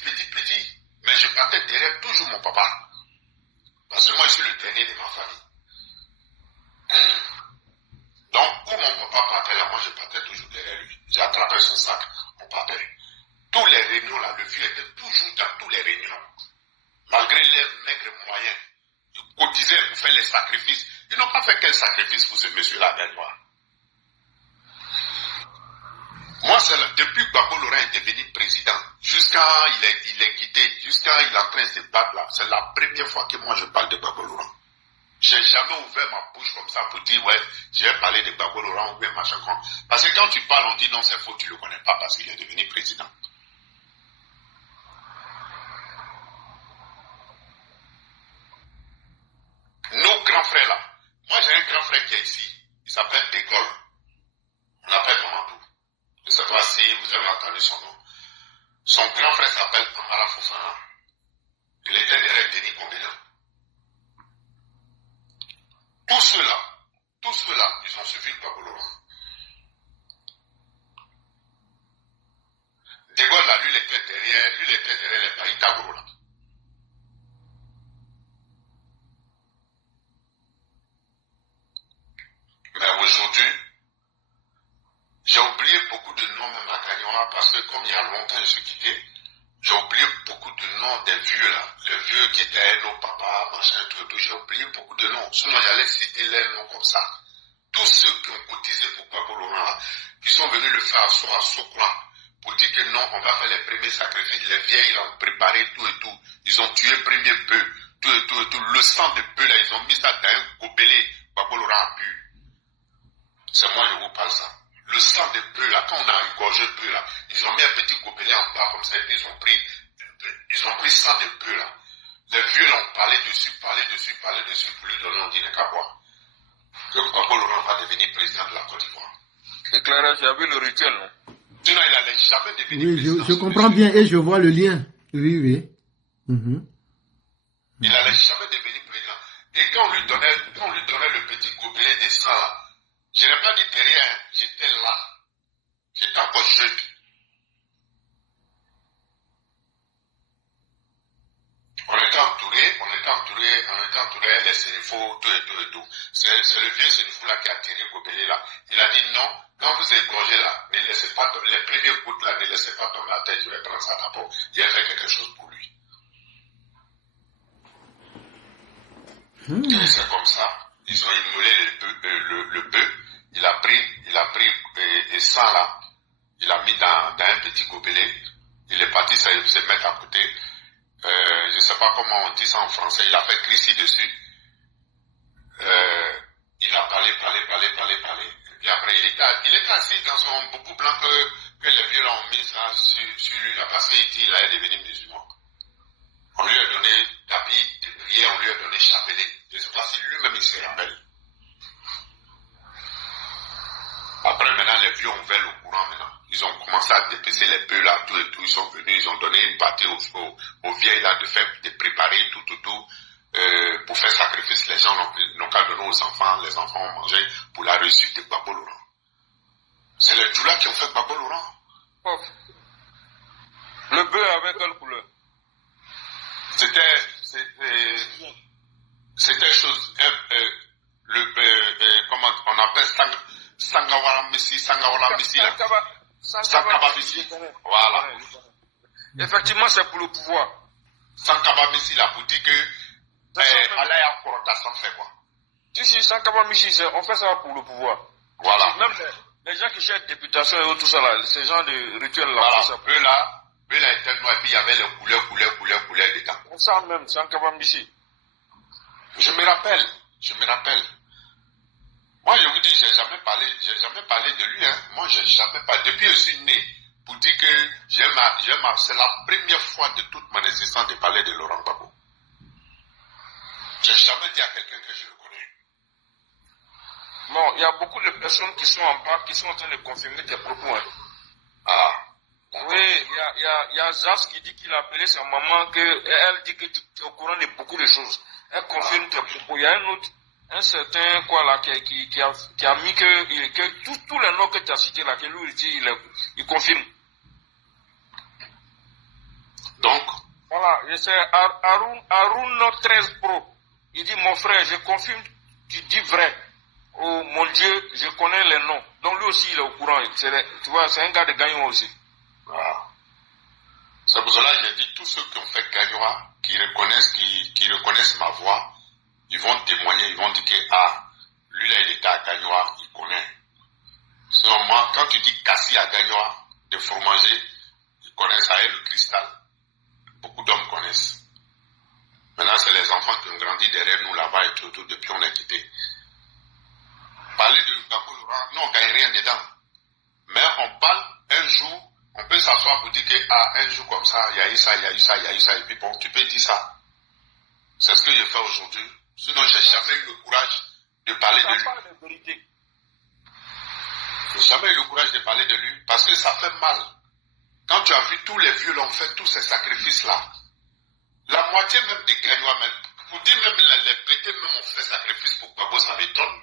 Mais je partais derrière toujours mon papa. Parce que moi, je suis le dernier de ma famille. Donc, où mon papa partait là, moi je partais toujours derrière lui. J'ai attrapé son sac, on partait. Tous les réunions là, le vieux était toujours dans tous les réunions. Malgré les maigres moyens, ils cotisaient pour faire les sacrifices. Ils n'ont pas fait quel sacrifice pour ce monsieur-là, Gagnoa. Moi, c'est depuis que Gbagbo Laurent est devenu président, jusqu'à il est quitté, jusqu'à il est en train de se battre là, c'est la première fois que moi je parle de Gbagbo Laurent. J'ai jamais ouvert ma bouche comme ça pour dire, ouais, je vais parler de Gbagbo Laurent ou bien machin con. Parce que quand tu parles, on dit non, c'est faux, tu le connais pas parce qu'il est devenu président. Nos grands frères là, moi j'ai un grand frère qui est ici, il s'appelle De Gaulle. On l'appelle Mamadou. Je ne sais pas si vous avez entendu son nom. Son grand frère s'appelle Amara Fofana. Il était derrière Denis Combéna. Tous ceux-là, ils ont suivi Gbagbo Laurent. De Gaulle là, lui, il était derrière les Païta Gros là. Mais aujourd'hui, j'ai oublié beaucoup de noms même à Gagnoa parce que comme il y a longtemps je suis quitté, j'ai oublié beaucoup de noms des vieux là, les vieux qui étaient nos papas, machin, tout, j'ai oublié beaucoup de noms. Sinon j'allais citer les noms comme ça. Tous ceux qui ont cotisé pour Gbagbo Laurent là, qui sont venus le faire à Sokra pour dire que non, on va faire les premiers sacrifices, les vieilles ils ont préparé tout et tout. Ils ont tué le premier bœuf, tout et tout. Le sang de bœuf là, ils ont mis ça dans un gobelet, Gbagbo Laurent a bu. C'est moi je vous parle ça. Le sang de bœuf là, quand on a engorgé le bœuf là, ils ont mis un petit gobelet en bas comme ça et puis ils ont pris sang de bœuf là. Les vieux là ont parlé dessus pour lui donner on dit n'est qu'à boire. Que Gbagbo Laurent va devenir président de la Côte d'Ivoire. Éclairage, j'ai vu le rituel, non? Sinon il n'allait jamais devenir Oui, président. je comprends bien et je vois le lien. Oui. Il n'allait jamais devenir président. Et quand on lui donnait le petit gobelet de sang là, je n'ai pas dit derrière, hein, j'étais là. J'étais encore jeune. On était entouré, les Sénéfaux, tout et tout. C'est le vieux Sénéfaux là qui a tiré Gobelé là. Il a dit non, quand vous égorgez là, ne laissez pas tomber, les premières gouttes là, ne laissez pas tomber la tête, je vais prendre ça d'abord. Il a fait quelque chose pour lui. Et c'est comme ça, ils ont immolé le bœuf, il a pris et ça là, il a mis dans un petit gobelet, il est parti se mettre à côté. Je ne sais pas comment on dit ça en français, il a fait crisser dessus. Il a parlé. Et puis après, il est assis dans son boubou blanc que les vieux ont mis ça sur lui. Là, parce qu'il dit qu'il allait devenir musulman. On lui a donné tapis de prière, on lui a donné chapelet. Je ne sais pas si lui-même il se rappelle. Après, maintenant, les vieux ont ouvert le courant maintenant. Ils ont commencé à dépecer les bœufs là, tout et tout. Ils sont venus, ils ont donné une partie aux vieilles là de préparer tout. Pour faire sacrifice. Les gens n'ont qu'à donner aux enfants. Les enfants ont mangé pour la réussite de Gbagbo Laurent. C'est les Djoula qui ont fait Gbagbo Laurent. Oh. Le bœuf avec quelle couleur? C'était chose. Comment on appelle Sangawara Messi. Sankaba Messi. Voilà. Effectivement, c'est pour le pouvoir. Sankaba Messi là, pour dire que Alaya Korota s'en fait quoi. Si, Sankaba Messi, on fait ça pour le pouvoir. Voilà. Même les gens qui cherchent députation et tout ça là, ces gens de rituels là. Voilà. Eux là était noir et puis il y avait les couleurs dedans. On sent même Sankaba Messi. Je me rappelle. Moi, je vous dis, j'ai jamais parlé de lui, hein. Moi, j'ai jamais parlé. Depuis que je suis né, pour dire que c'est la première fois de toute mon existence de parler de Laurent Gbagbo. J'ai jamais dit à quelqu'un que je le connais. Bon, il y a beaucoup de personnes qui sont en bas, qui sont en train de confirmer tes propos, hein. Ah. Oui, il y a Zaz qui dit qu'il a appelé sa maman, elle dit que tu es au courant de beaucoup de choses. Elle confirme tes propos. Il y a un certain quoi là qui a mis que tous les noms que tu as cités là, que lui il confirme. Donc voilà, c'est Arun 13 Pro. Il dit mon frère, je confirme, tu dis vrai. Oh mon Dieu, je connais les noms. Donc lui aussi il est au courant. Tu vois, c'est un gars de Gagnon aussi. Voilà. C'est pour cela que j'ai dit tous ceux qui ont fait Gagnoa, qui reconnaissent ma voix, ils vont témoigner, ils vont dire que lui là il était à Gagnoa, il connaît. Sinon moi, quand tu dis Kassi à Gagnoa, de fromager, ils connaissent à elle le cristal. Beaucoup d'hommes connaissent. Maintenant c'est les enfants qui ont grandi derrière nous là-bas et tout, depuis on est quitté. Parler de Gbagbo Laurent, nous on ne gagne rien dedans. Mais on parle un jour. On peut s'asseoir pour dire que un jour comme ça, il y a eu ça, et puis bon, tu peux dire ça. C'est ce que je fais aujourd'hui. Sinon, j'ai jamais eu le courage de parler de lui. J'ai jamais eu le courage de parler de lui parce que ça fait mal. Quand tu as vu tous les vieux l'ont fait, tous ces sacrifices-là, la moitié même des Gagnois, même, pour dire même les pétés même ont fait sacrifice pour Gbagbo, ça m'étonne.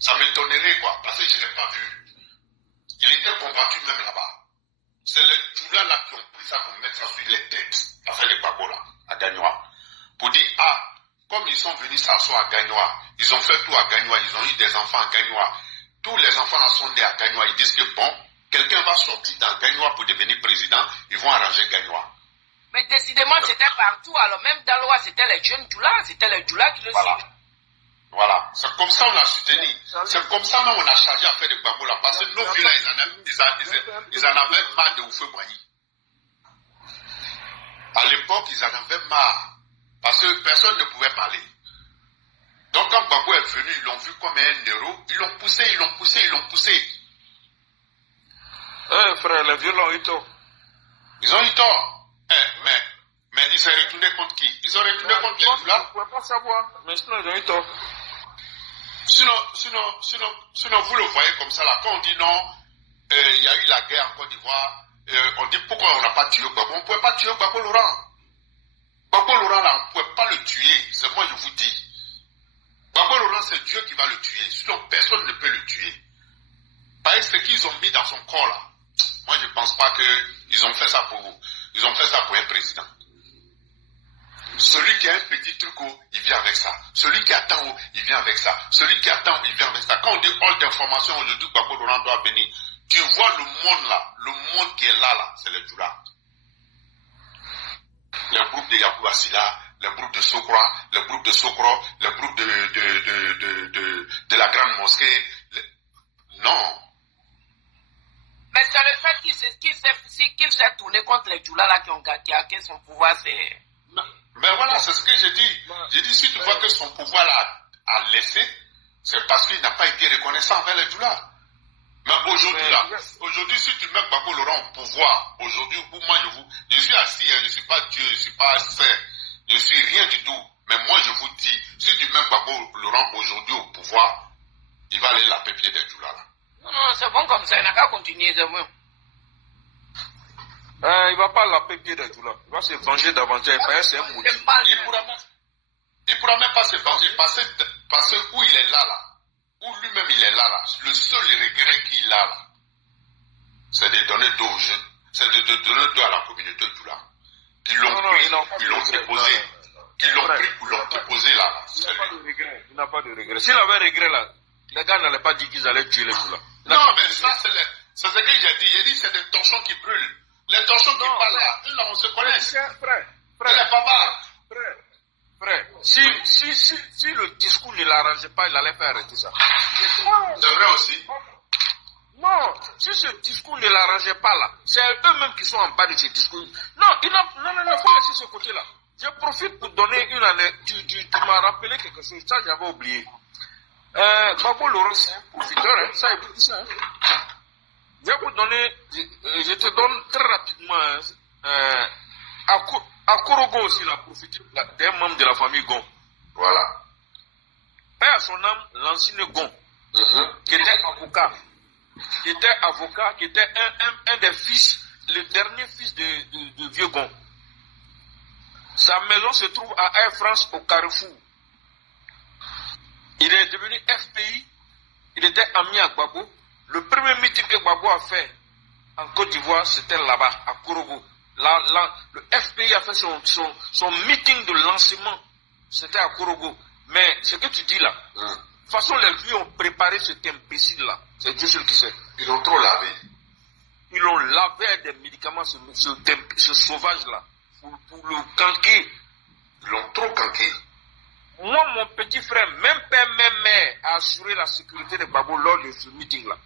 Ça m'étonnerait quoi, parce que je ne l'ai pas vu. Il était combattu même là-bas. C'est les Djoula là qui ont pris ça pour mettre ça sur les têtes, afin de Gbagbo là, à Gagnoa. Pour dire, comme ils sont venus s'asseoir à Gagnoa, ils ont fait tout à Gagnoa, ils ont eu des enfants à Gagnoa. Tous les enfants là sont nés à Gagnoa, ils disent que bon, quelqu'un va sortir dans Gagnoa pour devenir président, ils vont arranger Gagnoa. Mais décidément, c'était partout. Alors même dans l'Ouest, c'était les jeunes Djoula, c'était les Djoula qui le suivent. Voilà, c'est comme ça on a soutenu. C'est comme ça même on a chargé à faire de Gbagbo là. Parce que nos vieux là, ils en avaient marre de Oufé Boigny. À l'époque, ils en avaient marre. Parce que personne ne pouvait parler. Donc quand Gbagbo est venu, ils l'ont vu comme un héros. Ils l'ont poussé. Frère, les vieux l'ont eu tort. Ils ont eu tort. Mais ils se retournaient contre qui? Ils ont retourné contre les Djoula. Je ne pouvais pas savoir. Mais sinon, ils ont eu tort. Sinon, vous le voyez comme ça là. Quand on dit non, il y a eu la guerre en Côte d'Ivoire, on dit pourquoi on n'a pas tué Gbagbo. On ne pouvait pas tuer Gbagbo Laurent. Gbagbo Laurent là, on ne pouvait pas le tuer. C'est moi je vous dis. Gbagbo Laurent, c'est Dieu qui va le tuer. Sinon, personne ne peut le tuer. Parce que ce qu'ils ont mis dans son corps là, moi je ne pense pas qu'ils ont fait ça pour un président. Celui qui a un petit truc haut, il vient avec ça. Celui qui attend haut, il vient avec ça. Celui qui attend, il vient avec ça. Quand on dit hall d'information, aujourd'hui, Gbagbo Laurent doit venir. Tu vois le monde là, le monde qui est là, c'est les Djoula. Les groupes de Yakou Asila, les groupes de Sokra, les groupes de Sokro, les groupes de la Grande Mosquée. Non. Mais c'est le fait qu'il s'est tourné contre les Djoula là qui ont hacké son pouvoir, c'est... Mais voilà, c'est ce que j'ai dit. J'ai dit, si tu vois que son pouvoir là a laissé, c'est parce qu'il n'a pas été reconnaissant envers les Djoula. Mais aujourd'hui là, aujourd'hui si tu mets Gbagbo Laurent au pouvoir, aujourd'hui moi je suis assis, je ne suis pas Dieu, je ne suis pas saint, je suis rien du tout. Mais moi je vous dis, si tu mets Gbagbo Laurent aujourd'hui au pouvoir, il va aller laver pied des Djoula là. Non, c'est bon comme ça, il n'a qu'à continuer, c'est bon. Il ne va pas laver pied des Djoula, il va se venger davantage, c'est un maudit. Il pourra même pas se venger, parce que où il est là, où lui-même il est là, le seul regret qu'il a là, c'est de donner d'eau aux jeunes, c'est de donner d'eau à la communauté Djoula. Qu'ils l'ont pris, ils l'ont déposé, qu'ils l'ont pris pour l'ont déposé là. Il n'a pas de regret. S'il avait regret là, les gars n'allaient pas dire qu'ils allaient tuer les Djoula. Non, mais ça c'est ce que j'ai dit. J'ai dit c'est des torchons qui brûlent. Les torchons qui parlent là, eux là on se connaît. Frère, les papas. Frère, si le discours ne l'arrangeait pas, il allait faire arrêter ça. C'est vrai aussi. Non, si ce discours ne l'arrangeait pas là, c'est eux-mêmes qui sont en bas de ce discours. Non, il faut laisser ce côté-là. Je profite pour donner une année. Tu m'as rappelé quelque chose, ça j'avais oublié. Gbagbo Laurent, c'est un profiteur, hein, ça il vous dit ça. Hein. Je te donne très rapidement. À Korogo aussi, la profité d'un membre de la famille Gon. Voilà. Père à son âme, l'ancien Gon, qui était avocat, qui était un des fils, le dernier fils de vieux Gon. Sa maison se trouve à Air France au Carrefour. Il est devenu FPI, il était ami à Gbagbo. Le premier meeting que Gbagbo a fait en Côte d'Ivoire, c'était là-bas, à Korogo. Le FPI a fait son meeting de lancement, c'était à Korogo. Mais ce que tu dis là, de toute façon, les vieux ont préparé cet imbécile-là. C'est Dieu seul qui sait. Ils l'ont trop lavé. Ils l'ont lavé avec des médicaments, ce sauvage-là, pour le canquer. Ils l'ont trop canqué. Moi, mon petit frère, même père, même mère, a assuré la sécurité de Gbagbo lors de ce meeting-là.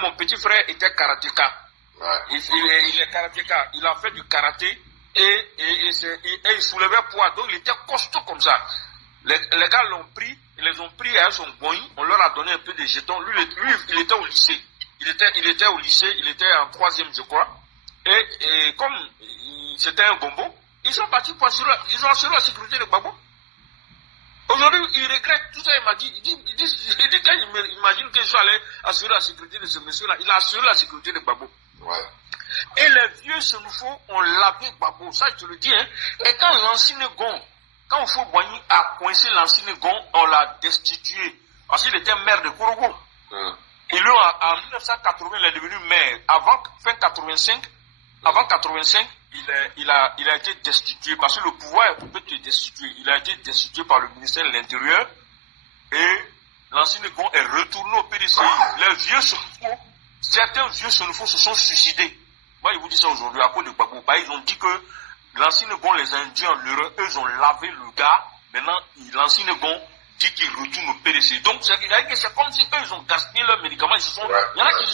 Mon petit frère était karatéka. Ouais. Il est karatéka. Il a fait du karaté et il soulevait poids. Donc, il était costaud comme ça. Les gars l'ont pris, ils les ont pris à son boing. On leur a donné un peu de jetons. Lui, il était au lycée. Il était au lycée, il était en 3e, je crois. Et comme c'était un gombo, ils sont partis pour assurer, ils ont assuré la sécurité de Gbagbo. Aujourd'hui, il regrette tout ça, il m'a dit, il dit quand il imagine que je suis allé assurer la sécurité de ce monsieur-là, il a assuré la sécurité de Gbagbo. Ouais. Et les vieux Senufo ont lavé Gbagbo, ça je te le dis, hein. Et quand l'ancien Gon, quand Fo-Boigny a coincé l'ancien Gon, on l'a destitué, parce qu'il était maire de Korogo. Et lui, en 1980, il est devenu maire. Avant, fin 85, avant 85, il a été destitué, parce que le pouvoir peut te destituer. Il a été destitué par le ministère de l'Intérieur et l'ancien Gon est retourné au PDC. Les vieux Senufo, certains vieux Senufo se sont suicidés. Moi, je vous dis ça aujourd'hui à cause de Gbagbo. Ils ont dit que l'ancien Gon, les Indiens, eux, ils ont lavé le gars. Maintenant, l'ancien Gon dit qu'il retourne au PDC. Donc, c'est comme si eux, ils ont gaspillé leurs médicaments. Il y en a qui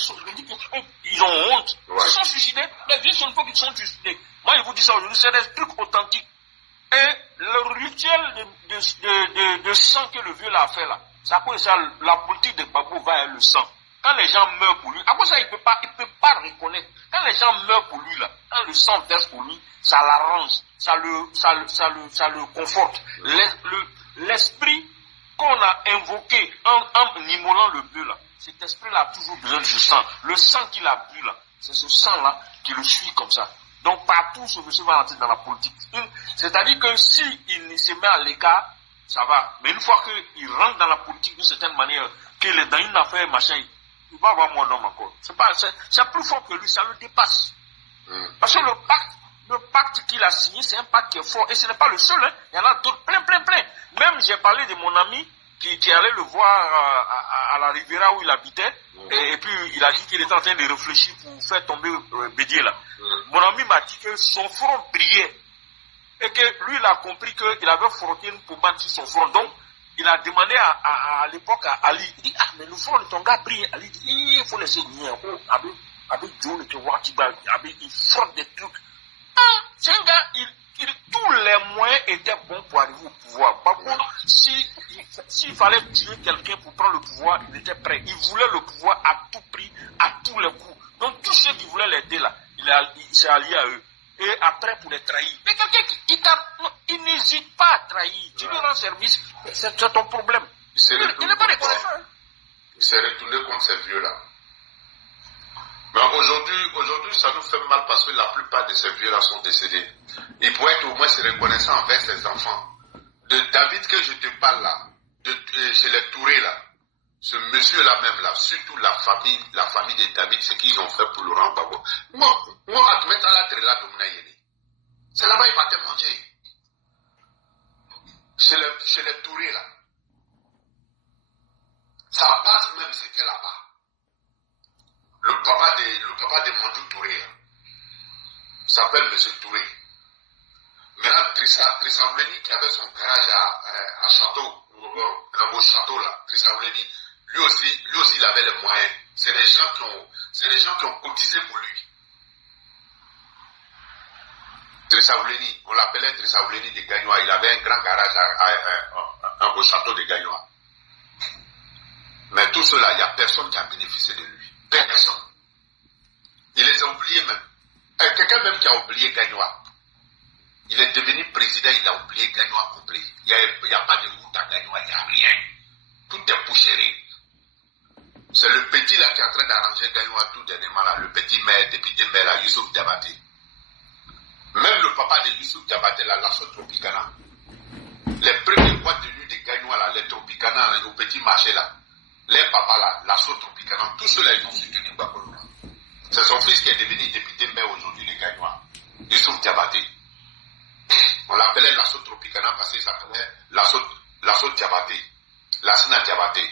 ils ont honte. Ils se sont suicidés. Les vieux Senufo qui se sont suicidés. Moi, je vous dis ça aujourd'hui, c'est des trucs authentiques. Et le rituel de sang que le vieux l'a fait là, c'est à cause de ça, la politique de Gbagbo va avec le sang. Quand les gens meurent pour lui, à cause de ça, il ne peut pas reconnaître. Quand les gens meurent pour lui là, quand le sang verse pour lui, ça l'arrange, ça le conforte. L'esprit qu'on a invoqué en immolant le bœuf là, cet esprit-là a toujours besoin de ce sang. Le sang qu'il a bu là, c'est ce sang-là qui le suit comme ça. Donc partout, ce monsieur va entrer dans la politique. C'est-à-dire que s'il se met à l'écart, ça va. Mais une fois qu'il rentre dans la politique d'une certaine manière, qu'il est dans une affaire, machin, il va avoir moins d'hommes encore. C'est plus fort que lui, ça le dépasse. Parce que le le pacte qu'il a signé, c'est un pacte qui est fort. Et ce n'est pas le seul, hein. Il y en a d'autres, plein. Même j'ai parlé de mon ami qui allait le voir à la Riviera où il habitait. Et puis il a dit qu'il était en train de réfléchir pour faire tomber Bédier là. Mon ami m'a dit que son front brillait. Et que lui, il a compris qu'il avait frotté une pommade sur son front. Donc, il a demandé à l'époque à Ali, il dit, mais le front de ton gars brille. Ali dit, il faut laisser nier. Avec Joe, il frotte des trucs. C'est un gars, tous les moyens étaient bons pour arriver au pouvoir. Par contre, s'il fallait tuer quelqu'un pour prendre le pouvoir, il était prêt. Il voulait le pouvoir à tout prix, à tous les coups. Donc, tous ceux qui voulaient l'aider là, il s'est allié à eux. Et après, pour les trahir. Mais quelqu'un il n'hésite pas à trahir. Tu lui rends service, c'est ton problème. Il n'est pas reconnaissant. Il s'est retourné contre ces vieux-là. Mais aujourd'hui, ça nous fait mal parce que la plupart de ces vieux-là sont décédés. Il pourrait être au moins se reconnaissant envers ses enfants. De David que je te parle là, chez les Touré là, ce monsieur-là même là, surtout la famille de David, ce qu'ils ont fait pour Laurent Gbagbo. Moi, à te mettre à la trélade, c'est là-bas il partait manger. Chez les Touré là. Sa base même c'était là-bas. Le papa de Mandou Touré là, s'appelle M. Touré. Maintenant, Trissa Ouleni qui avait son garage à Château, un beau château là, Trissa Ouleni, lui aussi il avait les moyens. C'est les gens qui ont cotisé pour lui. Trissa Ouleni, on l'appelait Trissa Ouleni de Gagnoa. Il avait un grand garage à un beau château de Gagnoa. Mais tout cela, il n'y a personne qui a bénéficié de lui. Personne. Il les a oubliés même. Quelqu'un même qui a oublié Gagnoa. Il est devenu président, il a oublié Gagnoa complet. Il n'y a pas de route à Gagnoa, il n'y a rien. Tout est poussiéré. C'est le petit là qui est en train d'arranger Gagnoa tout dernièrement là. Le petit maire, député maire là, Youssouf Diabaté. Même le papa de Youssouf Diabaté là, Lasso Tropicana. Les premiers boîtes de nuit de Gagnoa là, les Tropicana au petit marché là. Les papas là, Lasso Tropicana, tous ceux-là ils ont soutenu Gbagbo. C'est son fils qui est devenu député maire aujourd'hui de Gagnoa. Youssouf Diabaté. On l'appelait Lasso Tropicana parce qu'il s'appelait Lasso Diabaté. Lassina Diabaté.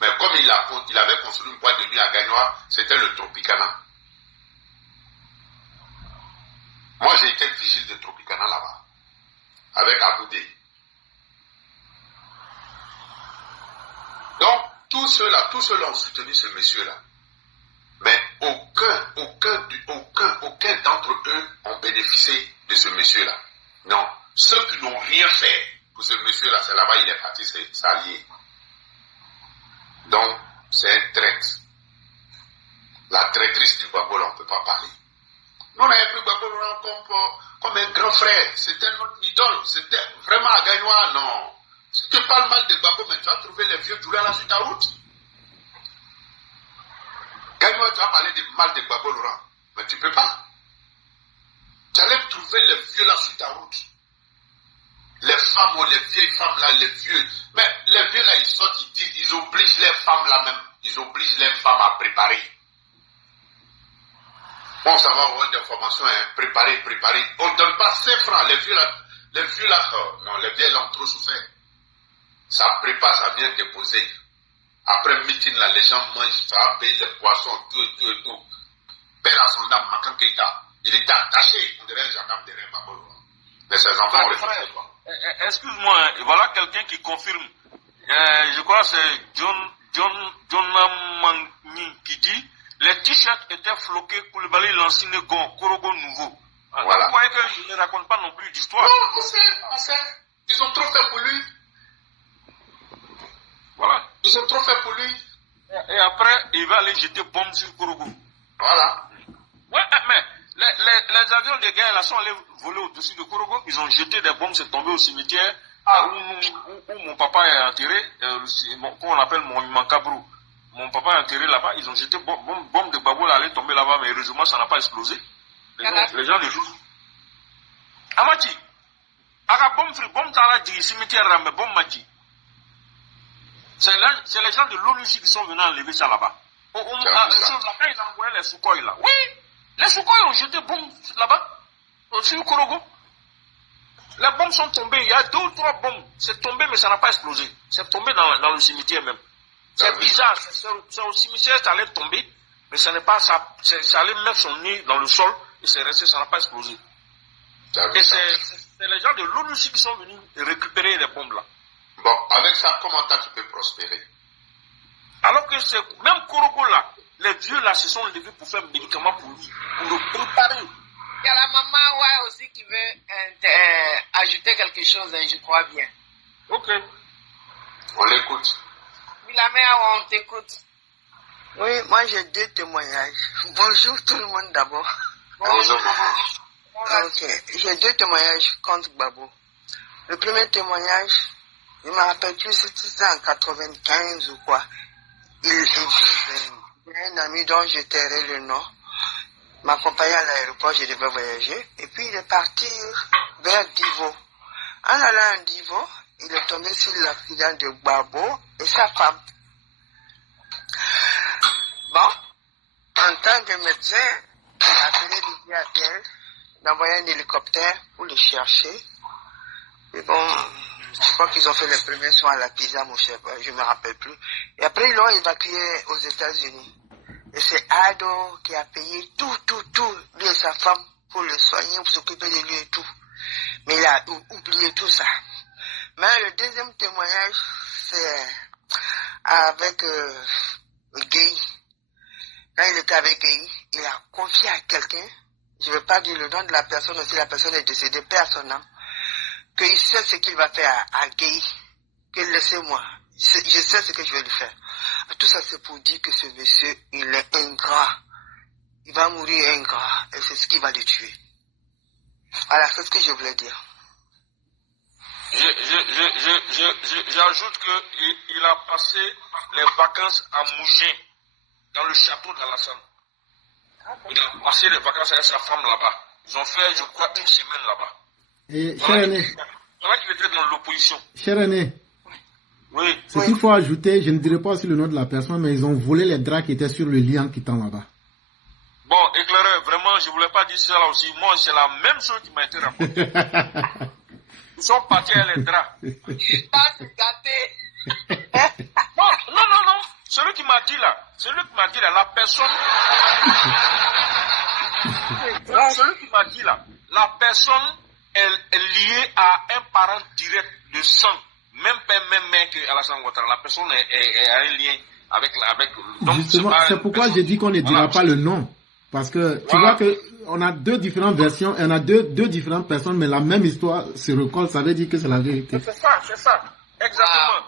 Mais comme il avait construit une boîte de nuit à Gagnoa, c'était le Tropicana. Moi j'ai été vigile de Tropicana là-bas. Avec Aboudé. Donc, tous ceux-là ont soutenu ce monsieur-là. Mais aucun d'entre eux ont bénéficié de ce monsieur-là. Non. Ceux qui n'ont rien fait pour ce monsieur-là, c'est là-bas il est parti s'allier. Donc, c'est un traître. La traîtrise du Gbagbo, on ne peut pas parler. Nous, on avait pris Gbagbo comme un grand frère. C'était notre idole. C'était vraiment à Gagnoa, non. Si tu parles mal de Gbagbo, mais tu vas trouver les vieux Djoula là sur ta route. Gagnoa, tu vas parler mal de Gbagbo Laurent. Mais tu ne peux pas. Tu allais trouver les vieux là sur ta route. Les femmes, les vieilles femmes là, les vieux. Mais les vieux là, ils sortent, ils disent, ils obligent les femmes là même. Ils obligent les femmes à préparer. Bon, ça va avoir des formations, hein, préparer. On ne donne pas 5 francs. Les vieux là, non, les vieux là ont trop souffert. Ça prépare, ça vient déposer. Après le meeting là, les gens mangent, ça va payer les poissons, tout. Père à son dame, Makan Keïta. Il était attaché, on dirait un gendarme de Gbagbo. Mais ses enfants ont refusé quoi. Excuse-moi, voilà quelqu'un qui confirme. Je crois que c'est John Mangni qui dit les t-shirts étaient floqués pour le balai l'ancien Korogo nouveau. Voilà. Vous voyez que je ne raconte pas non plus d'histoire. Non, on sait. Ils ont trop fait pour lui. Voilà. Ils ont trop fait pour lui. Et après, il va aller jeter bombe sur Korogo. Voilà. Ouais, mais les avions de guerre là sont allés voler au-dessus de Korogo. Ils ont jeté des bombes, c'est tombé au cimetière où mon papa est enterré, qu'on appelle Monument Cabrou. Mon papa est enterré là-bas. Ils ont jeté bombe de Gbagbo, là, allait tomber là-bas, mais heureusement ça n'a pas explosé. Les gens les jouent. Amati, aka bombe tala du cimetière là, mais bombe mati. C'est les gens de l'ONU qui sont venus enlever ça là-bas. Quand ils envoyaient les Sukhoi là. Oui, les Sukhoi ont jeté bombe là-bas. Sur Korogo. Les bombes sont tombées. Il y a 2 ou 3 bombes. C'est tombé, mais ça n'a pas explosé. C'est tombé dans le cimetière même. C'est bizarre. C'est au cimetière, ça allait tomber, mais ça n'est pas ça. Ça allait mettre son nez dans le sol et c'est resté, ça n'a pas explosé. Et c'est les gens de l'ONU aussi qui sont venus récupérer les bombes là. Bon, avec ça, comment tu peux prospérer? Alors que c'est même Korogo là, les vieux là se sont levés pour faire médicaments pour lui, pour le préparer. Il y a la maman ouais, aussi qui veut ajouter quelque chose, hein, je crois bien. Ok. On l'écoute. Oui, la mère, on t'écoute. Oui, moi j'ai 2 témoignages. Bonjour tout le monde d'abord. Bonjour, maman. Ok, j'ai 2 témoignages contre Gbagbo. Le premier témoignage, je ne me rappelle plus, c'était en 95 ou quoi. Il un ami dont je tairai le nom m'accompagnait à l'aéroport, je devais voyager. Et puis il est parti vers Divo. En allant à Divo, il est tombé sur l'accident de Gbagbo et sa femme. Bon, en tant que médecin, il a appelé l'IDATEL d'envoyer un hélicoptère pour le chercher. Et bon, je crois qu'ils ont fait les premiers soins à la Pisa, mon cher, je ne me rappelle plus. Et après, ils l'ont évacué aux États-Unis. Et c'est Ado qui a payé tout, lui et sa femme, pour le soigner, pour s'occuper de lui et tout. Mais il a oublié tout ça. Mais le deuxième témoignage, c'est avec Gay. Quand il était avec Gay, il a confié à quelqu'un, je ne vais pas dire le nom de la personne, aussi la personne est décédée, personne, qu'il sait ce qu'il va faire à Gay, que laissez-moi, je sais ce que je vais lui faire. Tout ça c'est pour dire que ce monsieur, il est ingrat. Il va mourir ingrat, et c'est ce qui va le tuer. Voilà, c'est ce que je voulais dire. J'ajoute qu'il a passé les vacances à Mougin, dans le château d'Alassane. Il a passé les vacances avec sa femme là-bas. Ils ont fait, je crois, 1 semaine là-bas. Et cher aîné. Voilà qu'il était dans l'opposition. Cher aîné. Oui. Ce qu'il faut ajouter, je ne dirai pas aussi le nom de la personne, mais ils ont volé les draps qui étaient sur le lit en quittant là-bas. Bon, éclaireur, vraiment, je ne voulais pas dire ça là aussi. Moi, c'est la même chose qui m'a été racontée. Ils sont partis à les draps. Ah, c'est gâté. Non. Celui qui m'a dit là, la personne. Celui qui m'a dit là, la personne est liée à un parent direct de sang. Même père, même mère que Alassane Ouattara. La personne a un lien avec donc, justement, c'est pourquoi j'ai dit qu'on ne dira pas le nom. Parce que tu vois que on a 2 différentes versions, on a deux différentes personnes, mais la même histoire se recolle, ça veut dire que c'est la vérité. C'est ça. Exactement.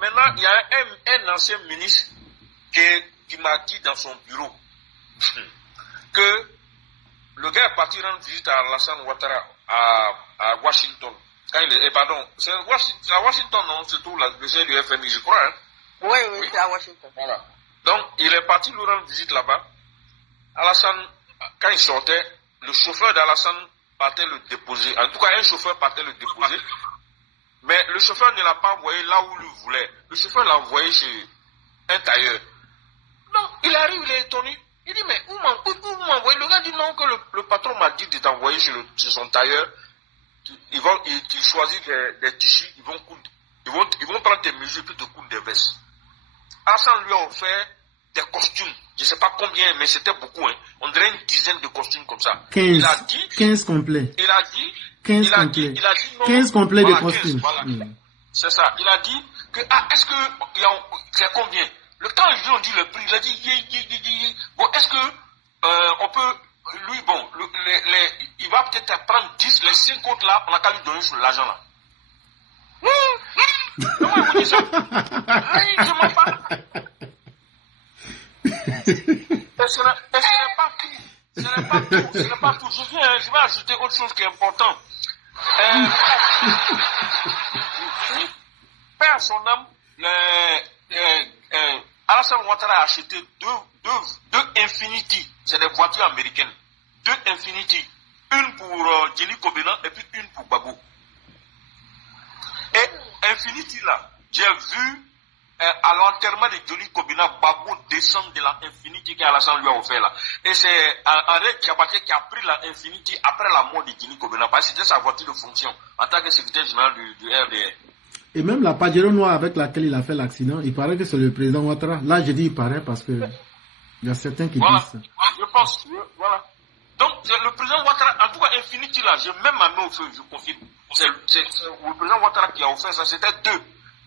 Maintenant, il y a un ancien ministre qui m'a dit dans son bureau que le gars est parti rendre visite à Alassane Ouattara à Washington. C'est à Washington, non? C'est tout le siège du FMI, je crois. Hein? Oui, c'est à Washington. Voilà. Donc, il est parti lui rendre visite là-bas. Alassane, quand il sortait, le chauffeur d'Alassane partait le déposer. En tout cas, un chauffeur partait le déposer. Mais le chauffeur ne l'a pas envoyé là où il voulait. Le chauffeur l'a envoyé chez un tailleur. Non, il arrive, il est étonné. Il dit, mais où m'envoyer? Le gars dit non, que le patron m'a dit de t'envoyer chez son tailleur. Ils choisissent des tissus, ils vont prendre tes mesures puis te coudre des vestes. Alassane lui a offert des costumes. Je ne sais pas combien, mais c'était beaucoup. Hein. On dirait une dizaine de costumes comme ça. 15 complets. Il a dit 15 complets. Il a dit non. 15 complets voilà, de costumes. 15, voilà. C'est ça. Il a dit que, est-ce que, c'est combien? Le temps, ils lui ont dit le prix. Il a dit, bon, est-ce que, on peut, lui, bon, il va peut-être prendre 10, les 5 autres là, on a qu'à lui donner sur l'argent là. Comment il vous dit ça? Je m'en parle. Ce n'est pas tout. Je vais ajouter autre chose qui est important. Père son âme, Alassane Ouattara a acheté deux Infiniti. C'est des voitures américaines. 2 Infiniti. Une pour Jenny Kobena et puis une pour Gbagbo. Et Infiniti là, j'ai vu à l'enterrement de Johnny Kobina, Babou descend de la Infinity qu'Alassane lui a offert là. Et c'est Henri Diabaté qui a pris la Infinity après la mort de Johnny Kobina, parce que c'était sa voiture de fonction en tant que secrétaire général du RDR. Et même la Pajero noire avec laquelle il a fait l'accident, il paraît que c'est le président Ouattara. Là, je dis il paraît parce que il y a certains qui disent ça. Je pense, voilà. Donc, le président Ouattara, en tout cas, Infinity là, j'ai même ma main au feu, je confirme. C'est le président Ouattara qui a offert ça, c'était 2.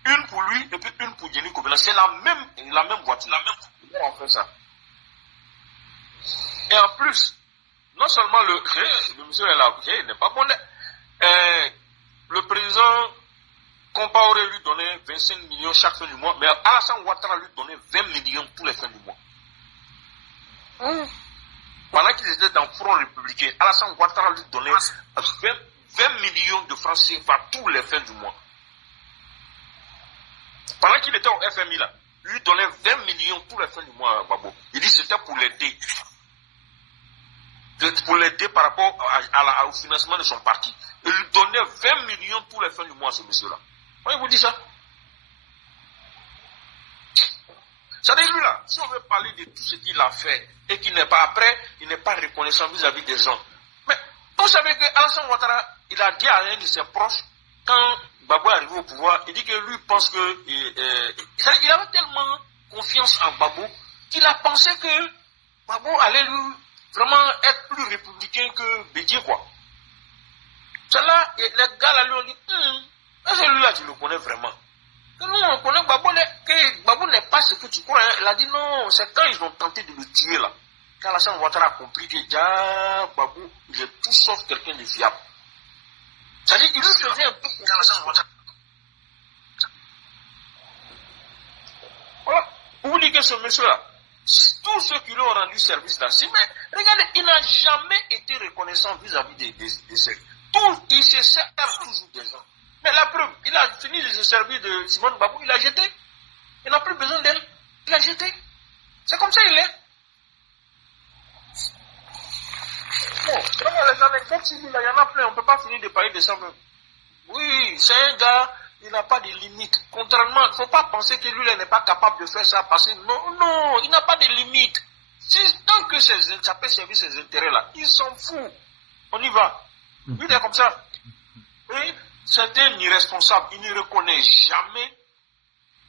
Une pour lui et puis une pour Johnny Kobina. C'est la même voiture, il a offert ça. Et en plus, non seulement le monsieur est là, il n'est pas bon. Le président Compaoré lui donnait 25 millions chaque fin du mois, mais Alassane Ouattara lui donnait 20 millions tous les fins du mois. Pendant qu'ils étaient dans le front républicain, Alassane Ouattara lui donnait 20 millions de francs CFA tous les fins du mois. Pendant qu'il était au FMI là, lui donnait 20 millions tous les fins du mois, Babo. Il dit que c'était pour l'aider. Pour l'aider par rapport au financement de son parti. Il lui donnait 20 millions tous les fins du mois à ce monsieur-là. Moi, il vous dit ça. C'est-à-dire lui là, si on veut parler de tout ce qu'il a fait et qu'il n'est pas après, il n'est pas reconnaissant vis-à-vis des gens. Mais vous savez que Alassane Ouattara, il a dit à un de ses proches, quand Babou est arrivé au pouvoir, il dit que lui pense que il avait tellement confiance en Babou qu'il a pensé que Babou allait lui vraiment être plus républicain que Bédier, quoi. Celle-là, les gars là lui ont dit, celui-là tu le connais vraiment. Que nous on connaît Babou, que Babou n'est pas ce que tu crois. Hein. Il a dit non, c'est quand ils ont tenté de le tuer là. Quand Alassane Ouattara a compris que Babou, il est tout sauf quelqu'un de fiable. C'est-à-dire qu'il lui faisait un peu Alassane Ouattara. Voilà. Vous dites que ce monsieur-là, tous ceux qui lui ont rendu service là, mais regardez, il n'a jamais été reconnaissant vis-à-vis des sectes. Il se sert toujours des gens. Mais la preuve, il a fini de se servir de Simone Babou, il a jeté. Il n'a plus besoin d'elle. Il a jeté. C'est comme ça il est. Bon, les anecdotes, il y en a plein, on ne peut pas finir de parler de ça même. Oui, c'est un gars, il n'a pas de limite. Contrairement, il ne faut pas penser que lui n'est pas capable de faire ça parce que non, il n'a pas de limite. Tant que ça peut servir ses intérêts là, il s'en fout. On y va. Lui, il est comme ça. Oui, c'est un irresponsable. Il ne reconnaît jamais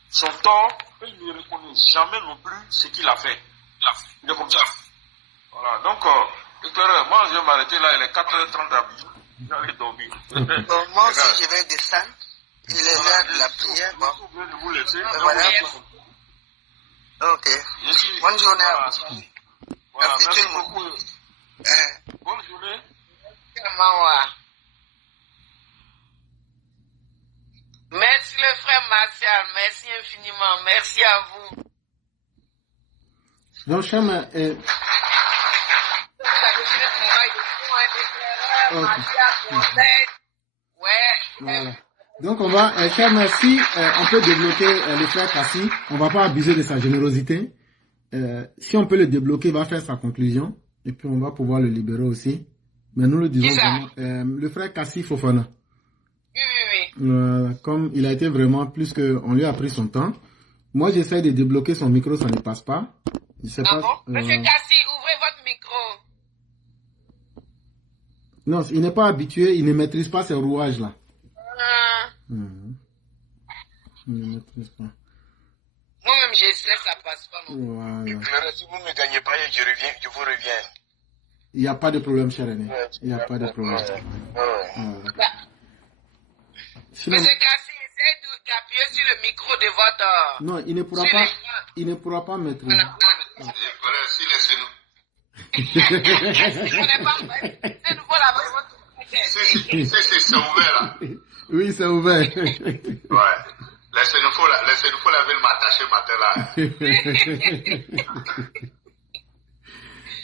son tort. Il ne reconnaît jamais non plus ce qu'il a fait. Il est comme ça. Voilà, donc, moi je vais m'arrêter là, il est 4h30 d'habitude. J'allais dormir. Bon, moi aussi je vais descendre. Il est l'heure de la prière. Bon. Je vais vous laisser. Voilà. Ok. Bonne journée à vous. Voilà, merci tout le monde. Beaucoup. Bonne journée. Merci le frère Martial, merci infiniment, merci à vous. Donc, Chama, voilà. Donc on va, Chama, si on peut débloquer le frère Kassi, on va pas abuser de sa générosité. Si on peut le débloquer, il va faire sa conclusion et puis on va pouvoir le libérer aussi. Mais nous le disons vraiment, le frère Kassi Fofana. Oui. Comme il a été vraiment plus que, on lui a pris son temps. Moi, j'essaie de débloquer son micro, ça ne passe pas. Je sais pas. Bon? Monsieur Kassi, ouvrez votre micro. Non, il n'est pas habitué, il ne maîtrise pas ces rouages-là. Il ne maîtrise pas. Moi-même, j'essaie, ça passe pas. Voilà. Si vous ne me gagnez pas, je vous reviens. Il n'y a pas de problème, cher aîné. Il n'y a pas de problème. Voilà. Sinon, Monsieur Kassi, essayez d'appuyer sur le micro de votre... non, il ne pourra pas mettre. Voilà. Voilà, si laissez-nous. On n'est pas prêt. C'est nouveau là, C'est ouvert là. Oui, c'est ouvert. Ouais. Laissez-nous laver le matin là.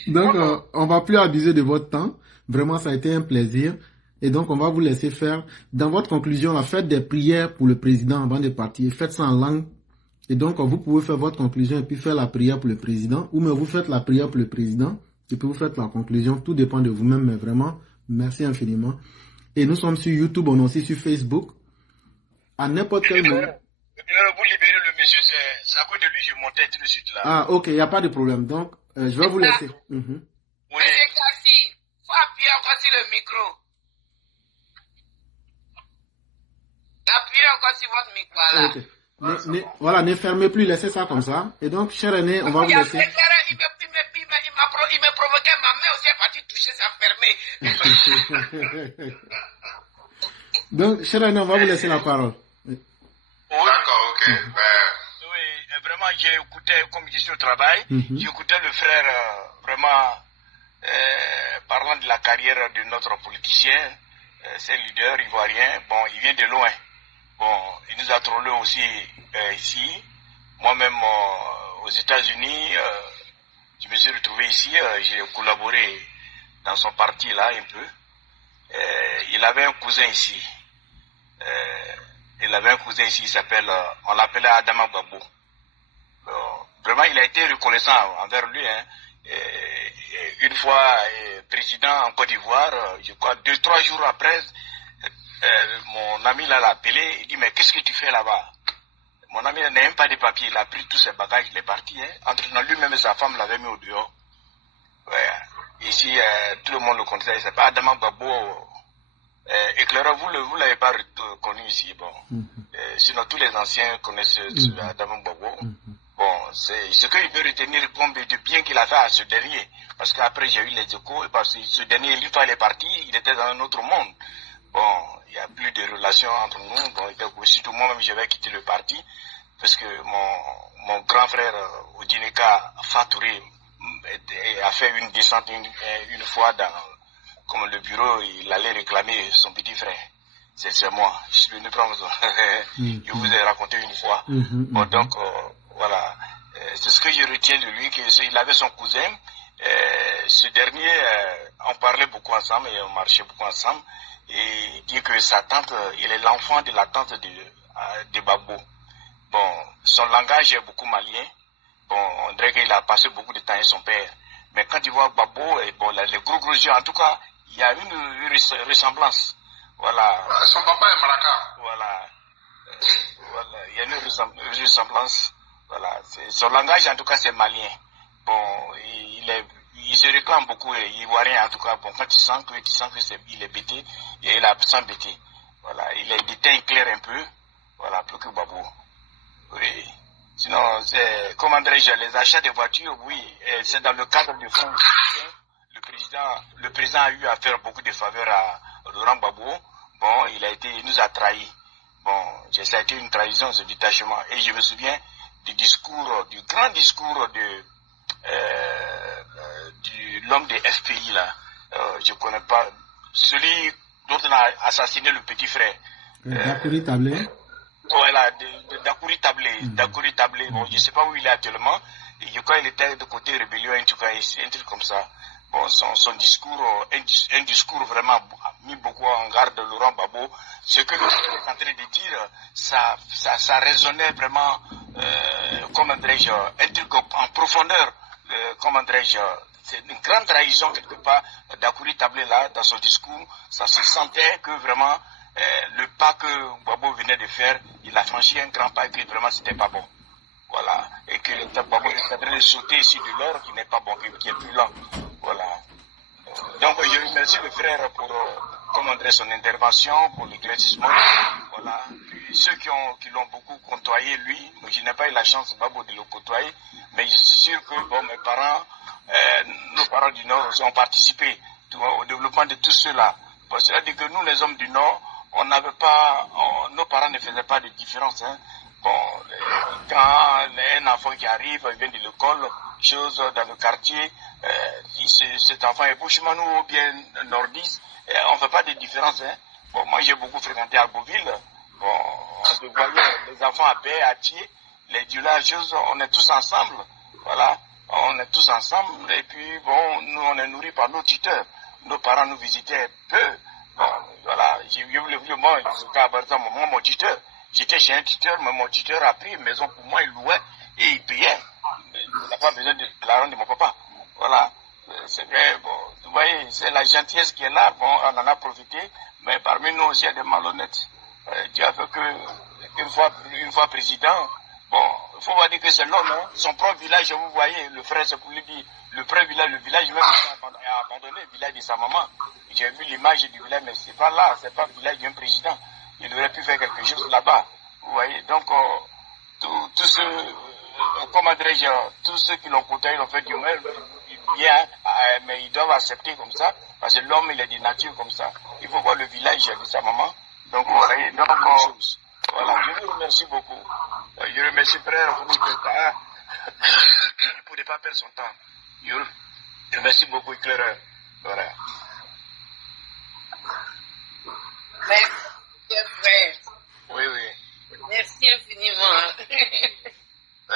Donc, on va plus abuser de votre temps. Vraiment, ça a été un plaisir. Et donc, on va vous laisser faire. Dans votre conclusion, la faites des prières pour le président avant de partir. Faites ça en langue. Et donc, vous pouvez faire votre conclusion et puis faire la prière pour le président. Ou mais vous faites la prière pour le président et puis vous faites la conclusion. Tout dépend de vous-même. Mais vraiment, merci infiniment. Et nous sommes sur YouTube, on est aussi sur Facebook. À n'importe quel moment. Vous libérez le monsieur, c'est à cause de lui je montais tout de suite là. Ah, ok, il n'y a pas de problème. Donc, je vais vous laisser. Monsieur Kassi, il faut appuyer encore sur le micro. Appuyez encore sur votre micro là. Ok. Voilà, ne fermez plus, laissez ça comme ça. Et donc, cher aîné, on va vous laisser. Il me provoquait, ma main aussi est partie toucher, ça fermé. Donc, cher aîné, on va vous laisser la parole. D'accord, ok. Oui, vraiment, j'ai écouté, comme je suis au travail, j'ai écouté le frère vraiment parlant de la carrière de notre politicien, c'est leader ivoirien. Bon, il vient de loin. Bon, il nous a trollé aussi ici. Moi-même, aux États-Unis, je me suis retrouvé ici. J'ai collaboré dans son parti là un peu. Il avait un cousin ici. Il s'appelle, on l'appelait Adama Gbagbo. Vraiment, il a été reconnaissant envers lui. Hein. Une fois, président en Côte d'Ivoire, je crois 2-3 jours après, mon ami l'a appelé, il dit mais qu'est-ce que tu fais là-bas? Mon ami n'a même pas de papier, il a pris tous ses bagages, il est parti. Hein. Entre lui-même et sa femme l'avaient mis au dehors. Ouais. Ici, tout le monde le connaissait, c'est pas Adama Gbagbo. Éclaireur, vous ne l'avez pas connu ici. Bon. Sinon, tous les anciens connaissent Adama Gbagbo. Bon, c'est ce qu'il veut retenir comme de bien qu'il a fait à ce dernier. Parce qu'après, j'ai eu les échos, parce que ce dernier, une fois il est parti, il était dans un autre monde. Bon, il n'y a plus de relations entre nous. Bon, surtout moi-même, je vais quitter le parti. Parce que mon grand frère, Odineka Fatouré, a fait une descente une fois dans comme le bureau, il allait réclamer son petit frère. C'est moi. Je suis venu prendre son... Je vous ai raconté une fois. Bon, donc, voilà. C'est ce que je retiens de lui, qu'il avait son cousin. Ce dernier, on parlait beaucoup ensemble et on marchait beaucoup ensemble. Et il dit que sa tante, il est l'enfant de la tante de Gbagbo. Bon, son langage est beaucoup malien. Bon, on dirait qu'il a passé beaucoup de temps avec son père. Mais quand il voit Gbagbo, et bon, les gros yeux, en tout cas, il y a une ressemblance. Voilà. Son papa est Maraka. Voilà. Voilà. Il y a une ressemblance. Voilà. Son langage, en tout cas, c'est malien. Bon, il se réclame beaucoup, ivoirien, en tout cas. Bon, quand tu sens qu'il est bêté, et il a sans bêté. Voilà. Il a des teints clairs un peu. Voilà, plus que Gbagbo. Oui. Sinon, c'est, comment dirais-je, les achats de voitures, oui, c'est dans le cadre du fonds. Le président a eu à faire beaucoup de faveurs à Laurent Gbagbo. Bon, il nous a trahis. Bon, ça a été une trahison, ce détachement. Et je me souviens du grand discours de l'homme de FPI, là. Je connais pas. Celui dont on a assassiné le petit frère. Dakouri Tablé. Voilà, Dakouri Tablé. Bon, je sais pas où il est actuellement. Et je crois qu'il était de côté rébellion, en tout cas, un truc comme ça. Bon, son discours, un discours vraiment mis beaucoup en garde de Laurent Gbagbo. Ce que le est en train de dire, ça résonnait vraiment, comment dirais-je, un truc en profondeur, comment dirais-je, c'est une grande trahison quelque part d'Akouri Tablé là, dans son discours. Ça se sentait que vraiment, le pas que Gbagbo venait de faire, il a franchi un grand pas et que vraiment c'était pas bon. Voilà. Et que le Gbagbo est en train de sauter ici de l'or qui n'est pas bon, qui est plus lent. Voilà. Donc, je remercie le frère pour commander son intervention, pour l'éclaircissement. Voilà. Puis ceux qui l'ont beaucoup côtoyé, lui, je n'ai pas eu la chance, Gbagbo, de le côtoyer, mais je suis sûr que bon, mes parents, nos parents du Nord ont participé au développement de tout cela. C'est-à-dire que nous, les hommes du Nord, nos parents ne faisaient pas de différence. Hein. Bon, quand un enfant qui arrive, il vient de l'école, chose dans le quartier, cet enfant est bushman ou bien nordiste, on ne fait pas de différence. Hein. Bon, moi j'ai beaucoup fréquenté Algoville, bon, on voyait les enfants à Baie, à Thiers, les villages, on est tous ensemble, voilà, on est tous ensemble, et puis bon, nous on est nourris par nos tuteurs, nos parents nous visitaient peu, bon, voilà, j'ai vu moi, mon tuteur, j'étais chez un tuteur, mais mon tuteur a pris une maison pour moi, il louait et il payait. Il n'a pas besoin de l'argent de mon papa. Voilà. C'est vrai, bon, vous voyez, c'est la gentillesse qui est là, bon, on en a profité, mais parmi nous aussi, il y a des malhonnêtes. Dieu a fait que une fois président. Bon, il faut pas dire que c'est l'homme, hein. Son propre village, vous voyez, le frère, c'est pour lui dire, le village même a abandonné le village de sa maman. J'ai vu l'image du village, mais c'est pas là, c'est pas le village d'un président. Il aurait pu faire quelque chose là-bas. Vous voyez, donc, tous ceux, comment dirais-je, tous ceux qui l'ont côtoyé, ils ont fait du mal, bien, mais ils doivent accepter comme ça, parce que l'homme, il est de nature comme ça. Il faut voir le village de sa maman. Donc, voilà, voilà, je vous remercie beaucoup. Je remercie frère pour ne pas perdre son temps. Je remercie beaucoup, éclaireur. Voilà. Merci, frère. Oui. Merci infiniment.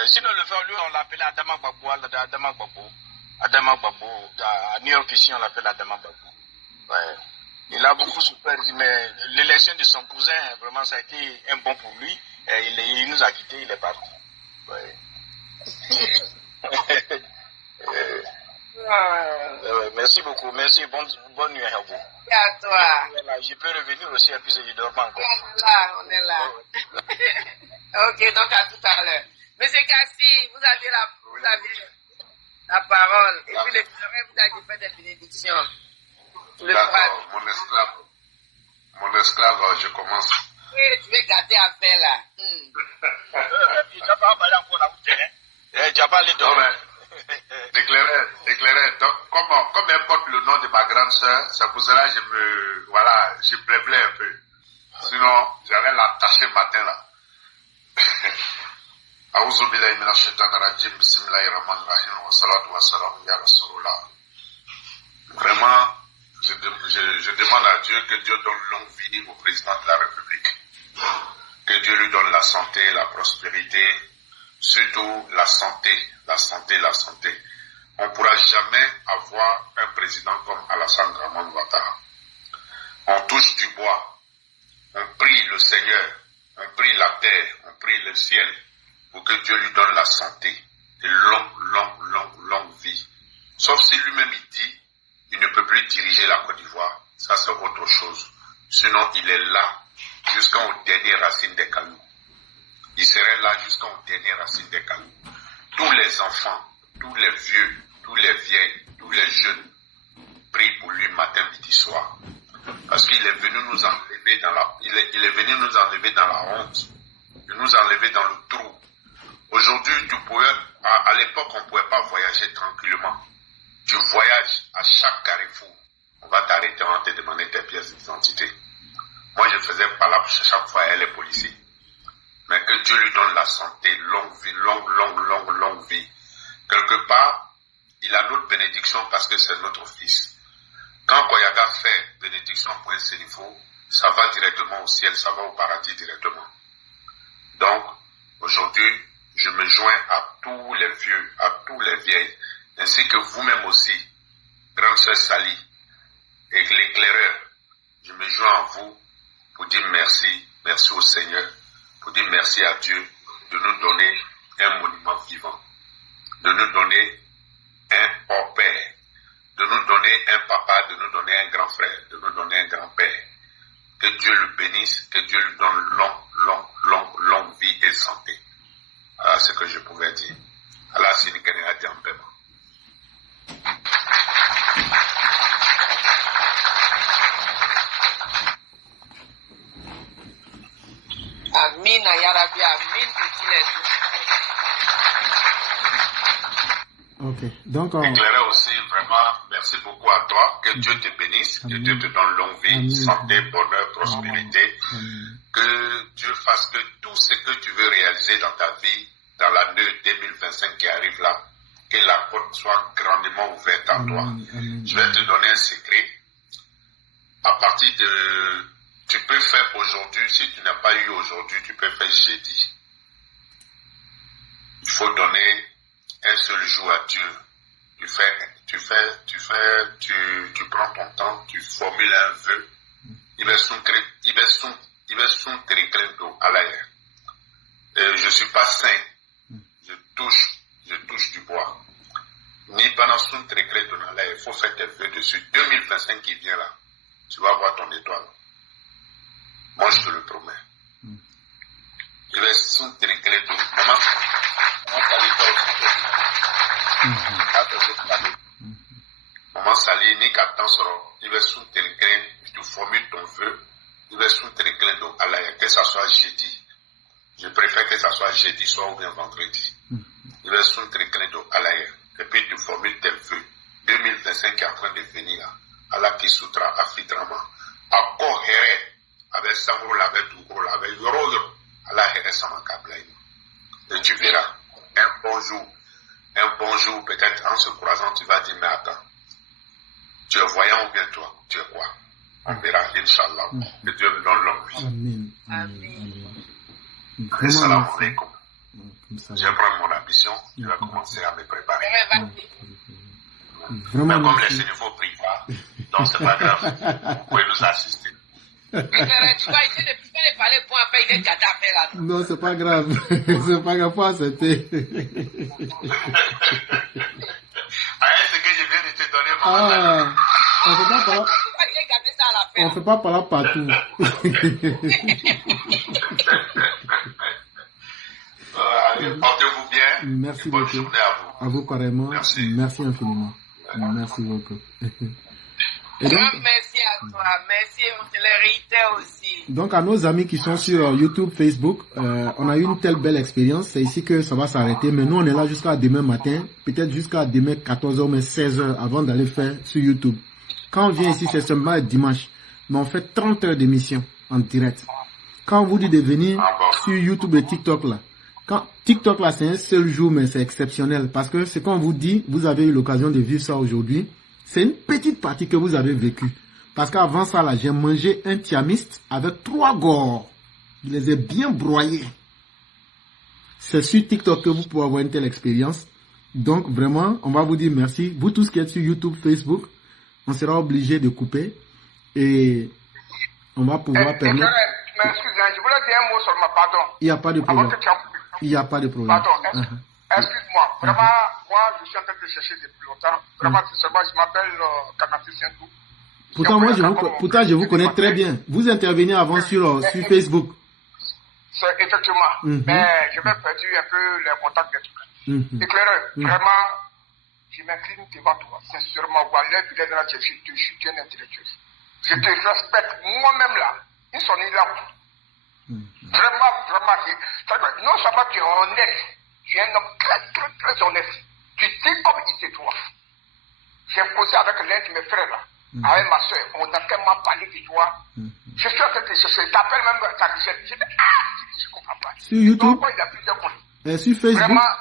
Sinon, le frère, lui, on l'appelait Adama Gbagbo. Adama Gbagbo. À New York, ici, on l'appelle Adama Gbagbo. Ouais. Il a beaucoup souffert, mais l'élection de son cousin, vraiment, ça a été un bon pour lui. Et il nous a quittés, il est parti. Ouais. Merci beaucoup, merci, bonne nuit à vous. Et à toi. Je peux revenir aussi, et puis je ne dors pas encore. On est là. Ok, donc à tout à l'heure. Monsieur Kassi, vous avez la parole. Et puis le frère vous avez fait des bénédictions. D'accord, mon esclave, je commence. Oui, tu veux gâter à faire là. D'éclairer. Donc, comme elle porte le nom de ma grande sœur, c'est pour cela que je blêblais un peu. Sinon, j'allais l'attacher matin là. A'ouzou billahi minash shaitanir rajim, bismillahir rahmanir rahim, wa salatu wa salam ya Rasulullah. Vraiment, je demande à Dieu que Dieu donne longue vie au président de la République. Que Dieu lui donne la santé, la prospérité, surtout la santé. On ne pourra jamais avoir un président comme Alassane Dramane Ouattara. On touche du bois, on prie le Seigneur, on prie la terre, on prie le ciel pour que Dieu lui donne la santé et longue vie. Sauf si lui-même il dit, il ne peut plus diriger la Côte d'Ivoire, ça c'est autre chose. Sinon il est là jusqu'aux dernières racines des cailloux. Il serait là jusqu'aux dernières racines des cailloux. Tous les enfants, tous les vieux, tous les vieilles, tous les jeunes prient pour lui matin, midi, soir. Parce qu'il est venu nous enlever dans la honte, nous enlever dans le trou. Aujourd'hui, à l'époque, on ne pouvait pas voyager tranquillement. Tu voyages à chaque carrefour. On va t'arrêter, on va te demander tes pièces d'identité. Moi, je faisais pas là chaque fois, elle est policier. Mais que Dieu lui donne la santé, longue vie, longue vie. Quelque part, il a notre bénédiction parce que c'est notre fils. Quand Koyaga fait bénédiction pour un Sénifo, ça va directement au ciel, ça va au paradis directement. Donc, aujourd'hui, je me joins à tous les vieux, à tous les vieilles, ainsi que vous-même aussi, grande sœur Sali, et l'éclaireur. Je me joins à vous pour dire merci au Seigneur, pour dire merci à Dieu de nous donner un monument vivant, de nous donner un père, de nous donner un papa, de nous donner un grand frère, de nous donner un grand-père. Que Dieu le bénisse, que Dieu lui donne longue vie et santé. Voilà ce que je pouvais dire. Allah s'il n'y a pas en paiement. Amin, ya Rabbi, amin pour tous les jours. Ok, donc... Éclairer aussi, vraiment, merci beaucoup à toi. Que Dieu te bénisse, que Dieu te donne longue vie, santé, bonheur, prospérité. Que Dieu fasse que tout ce que tu veux réaliser dans ta vie, dans l'année 2025 qui arrive là, que la porte soit grandement ouverte à toi. Je vais te donner un secret. À partir de... Tu peux faire aujourd'hui, si tu n'as pas eu aujourd'hui, tu peux faire jeudi. Il faut donner un seul jour à Dieu. Tu prends ton temps, tu formules un vœu. Je suis pas saint. Je touche du bois. Ni pendant son tréclé de Nala, il faut faire tes vœux dessus. 2025 qui vient là, tu vas voir ton étoile. Moi, je te le promets. il va s'intégrer tout. Maman, Maman Sali, ni qu'attends soro, il va s'intégrer, tu formules ton vœu, il va s'intégrer donc à la que ça soit jeudi. Je préfère que ça soit jeudi soir ou bien vendredi. Il va s'intégrer donc à la et puis tu formules tes vœux. 2025 est en train de venir là. Allah qui soutra afitrama. A correre avec Samro avec Dougro avec Yoro. Allah here Samakablaï. Et tu verras. Un bon jour, peut-être en se croisant, tu vas dire, mais attends, tu es voyant ou bien toi, tu es quoi? On verra, Inch'Allah. Que Dieu me donne longue vie. Amen. Assalamu alaikum. Je prends mon ambition, je vais commencer à me préparer. Vraiment, mais comme les sénéfaux ne prient pas, donc c'est pas grave. Vous pouvez nous assister. Tu vas essayer de parler pour un pays de Gaddafi là. Non, c'est pas grave. C'est pas grave, faut accepter. C'est que je viens de te donner, maman. On fait pas parler partout. Portez-vous bien. Merci bonne beaucoup. Journée à vous. À vous carrément. Merci infiniment. Merci beaucoup. Et donc, merci à toi, merci, on te le réitère aussi. Donc à nos amis qui sont sur YouTube, Facebook, on a eu une telle belle expérience, c'est ici que ça va s'arrêter, mais nous on est là jusqu'à demain matin, peut-être jusqu'à demain 14h, mais 16h avant d'aller faire sur YouTube. Quand on vient ici, c'est seulement dimanche, mais on fait 30 heures d'émission en direct. Quand on vous dit de venir sur YouTube et TikTok là, TikTok là c'est un seul jour, mais c'est exceptionnel, parce que c'est quand on vous dit, vous avez eu l'occasion de vivre ça aujourd'hui. C'est une petite partie que vous avez vécue. Parce qu'avant ça, là, j'ai mangé un tiamiste avec 3 gores. Je les ai bien broyés. C'est sur TikTok que vous pouvez avoir une telle expérience. Donc, vraiment, on va vous dire merci. Vous tous qui êtes sur YouTube, Facebook, on sera obligé de couper. Et on va pouvoir permettre... Mais excusez-moi, je voulais dire un mot sur ma pardon. Il n'y a pas de problème. Il n'y a pas de problème. Pardon, excuse-moi, vraiment, moi je suis en train de chercher depuis longtemps. Vraiment, sincèrement, je m'appelle Kanati Sentou. Pourtant, je vous connais très bien. Vous intervenez avant sur Facebook. Effectivement. Mais je vais perdu un peu les contacts des trucs. Éclaireur, vraiment, je m'incline devant toi. Sincèrement, je suis bien intellectuel. Je te respecte moi-même là. Ils sont là. Vraiment, non seulement tu es honnête. Tu es un homme très honnête. Tu dis comme il se doit. J'ai posé avec l'un de mes frères là, avec ma soeur. On a tellement parlé de toi. Je suis en train de chercher. T'appelles même ta richesse. Je dis, je comprends pas. Sur YouTube? Donc, il y a plusieurs points. Et sur Facebook? Vraiment.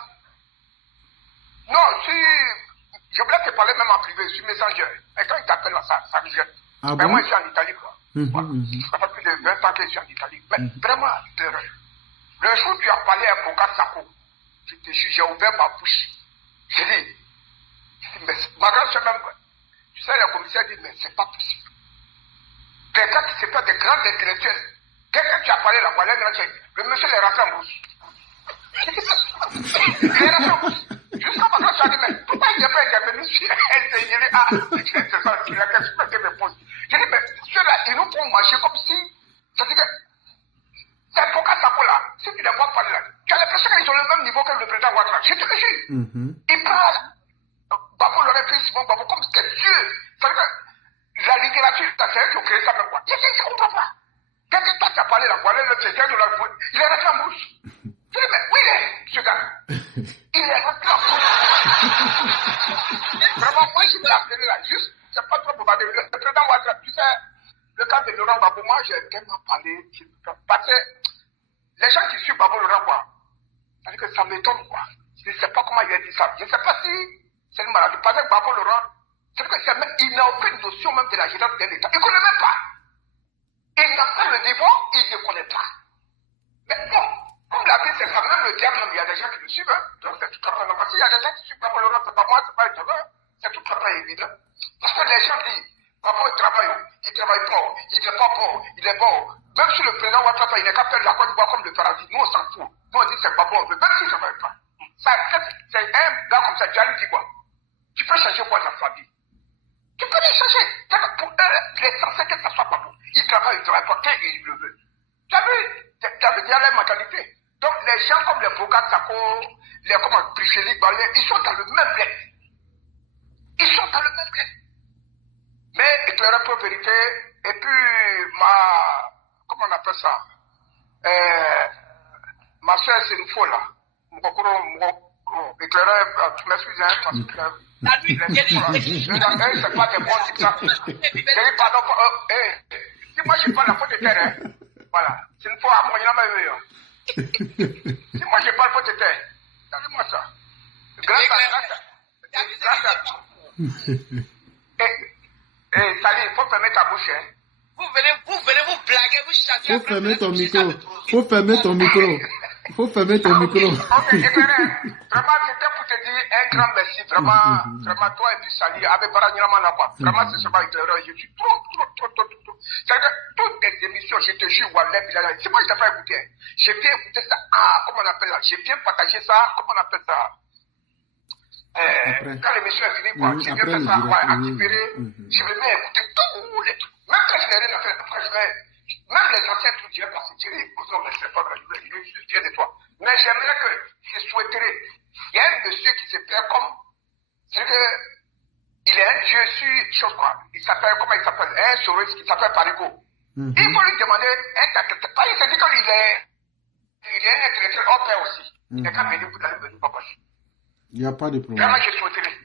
Non, je voulais te parler même en privé, sur Messenger. Et quand il t'appelle là, ça me jette. Ah mais bon? moi, je suis en Italie, quoi. Ça fait plus de 20 ans que je suis en Italie. Mais vraiment, le jour où tu as parlé à Boka Sako, je te jure, j'ai ouvert ma bouche. J'ai dit, mais ma grand-soeur même, tu sais, la commissaire dit, mais c'est pas possible. Quelqu'un qui s'est fait des grands intellectuels, quelqu'un qui a parlé là, voilà, le monsieur les rentré en bouche. Il est rentré en bouche. Jusqu'à ma grand-soeur dit, mais pourquoi il n'est pas intervenu sur elle? J'ai dit, c'est ça, c'est la question que je me pose. J'ai dit, mais ceux-là, ils nous font marcher comme si, ça dit que, c'est Boka Sako là, si tu les vois parler là, tu as l'impression qu'ils ont le même niveau que le président Ouattara. Je te le jure. Il parle. Babo l'aurait pris Simon Babo comme c'était Dieu. Ça veut dire que la littérature, c'est eux qui ont créé ça même quoi. Je ne comprends pas. Quelqu'un qui a parlé là, voilà le président de la République, il est rentré en bouche. Je dis, mais où il est, ce gars? Il est rentré en bouche. Vraiment, moi je l'ai appelé là, juste, c'est pas trop probable. Le président Ouattara, tu sais, le cas de Laurent Gbagbo, moi j'ai tellement parlé, parce que les gens qui suivent Gbagbo Laurent, quoi, c'est-à-dire que ça m'étonne, quoi. Je ne sais pas comment il a dit ça. Je ne sais pas si c'est une maladie. Parce que Gbagbo Laurent, c'est-à-dire qu'il n'a aucune notion même de la gérance d'un État. Il ne connaît même pas. Il n'a pas le niveau, il ne connaît pas. Mais bon, comme la vie, c'est quand même le diable, il y a des gens qui le suivent. Hein. Donc c'est tout à fait normal. S'il y a des gens qui suivent Gbagbo Laurent, c'est pas moi, c'est pas étonnant. C'est tout à fait évident. Parce que les gens disent, Gbagbo il travaille pas, il n'est pas bon, il est bon. Même si le président Ouattara, il n'est qu'à faire la Côte d'Ivoire comme le paradis, nous on s'en fout. Nous on dit c'est pas bon, même s'il ne travaille pas. C'est un gars comme ça, tu as dit quoi? Tu peux changer quoi dans sa vie? Tu peux les changer. Pour eux, l'essentiel que ça soit pas bon. Il travaille pas, quand il le veut. Tu as vu, il y a la mentalité. les gens comme les Bogat Sako, les Bricheli, ils sont dans le même bled. Ils sont dans le même bled. Mais éclaireur pour vérité, et puis comment on appelle ça? Ma soeur, c'est une folle là. Éclaireur, tu m'excuses, hein, parce que. C'est pas des bons types ça. Pardon, si moi je parle la faute de terre, hein, voilà, c'est une fois à mon nom. Si moi je parle faute de terre, regardez-moi ça. Grâce Sali, il faut fermer ta bouche, hein. Vous venez vous blaguer, vous chantez. Faut fermer ton micro. Faut fermer ton micro. Faut fermer ton micro. Ok, vraiment, c'était pour te dire un grand merci. Vraiment, toi et puis Sali, avec Baragnaman, vraiment, c'est seulement éclaireur. Je suis trop. C'est-à-dire, toutes tes émissions, je te jure, c'est moi qui t'ai fait écouter. J'ai bien écouté ça. Comment on appelle ça? J'ai bien partagé ça. Comment on appelle ça? Quand l'émission est finie, j'ai bien fait ça, activer. Je vais bien écouter tous les trucs. Même quand je n'ai rien à faire, après même les anciens trucs, je vais passer. Je dis, non, mais c'est pas grave, je suis fier de toi. Mais j'aimerais que, je souhaiterais, il y a un monsieur qui se plaît comme, c'est que, il est un dieu sur, chose quoi, il s'appelle, comment il s'appelle, un souriste qui s'appelle Parigo. Il faut lui demander, il s'est dit qu'il est un intellectuel hors pair aussi. Il n'est qu'à venir, vous allez venir, pas passer. Il n'y a pas de problème. Vraiment, je souhaiterais.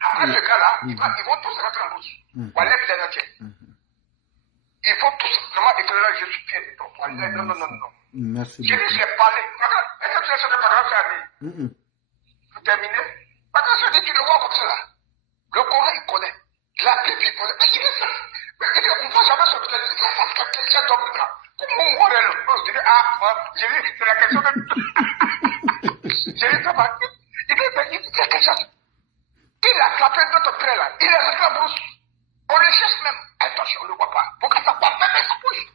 Après ce cas-là, ils vont tous rentrer en bouche. Voilà, il faut tous vraiment éclairer, je suis fier de toi. Non. Merci beaucoup. Je l'ai parlé. Est-ce que tu as sauté par exemple à pour terminer? Parce que tu le vois comme ça là. Le Coran, il connaît. La Bible, il connaît. Mais il est ça. Mais il dit, on ne peut jamais se faire quelqu'un d'homme là. Comment on voit là? Je dis, j'ai dit, c'est la question de. J'ai dit, ça va. Il dit quelque chose. Il a frappé notre frère là. Il est rentré en brousse. On le cherche même. Attention, on ne le voit pas. Pourquoi ça pas fermer sa bouche?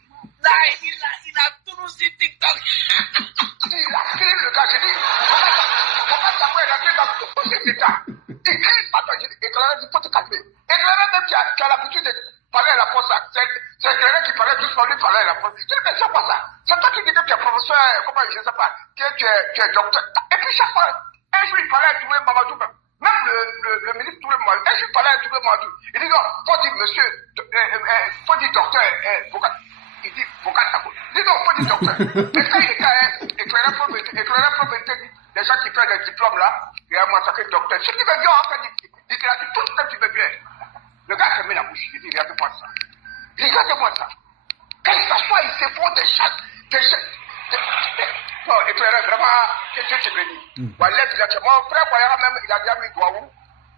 Là, il a tout nous sur TikTok. Il a créé le gars. J'ai dit, comment ça peut rentrer dans tous ces états? Il crie, pardon, j'ai dit, éclaireur, il faut te calmer. Éclaireur, même qui a l'habitude de parler à la poste, c'est éclaireur qui parlait doucement, lui parlait à la poste. Je dis, mais c'est quoi ça? C'est toi qui dis que tu es professeur, comment, je ne sais pas, que tu es docteur. Et puis chaque fois, un jour, il parlait à Touré Mamadou même. Même le ministre Touré Mamadou, un jour, il parlait à Touré Mamadou. Il dit, non, faut dire monsieur, faut dire docteur, il dit, Bogat Sako. Il dit, non, faut dire docteur. Et quand il est éclaireur pour vérité, les gens qui font les diplômes là, il a massacré docteur. Ce qui veut bien, en fait, il te l'a dit tout ce que tu veux bien. Le gars se met la bouche, il dit, regarde-moi ça. Regarde-moi ça. Quand il s'assoit, il se font des chats. Non, éclaireur, vraiment, que Dieu te bénisse. Mon frère Boyara même, il a déjà mis Douaou.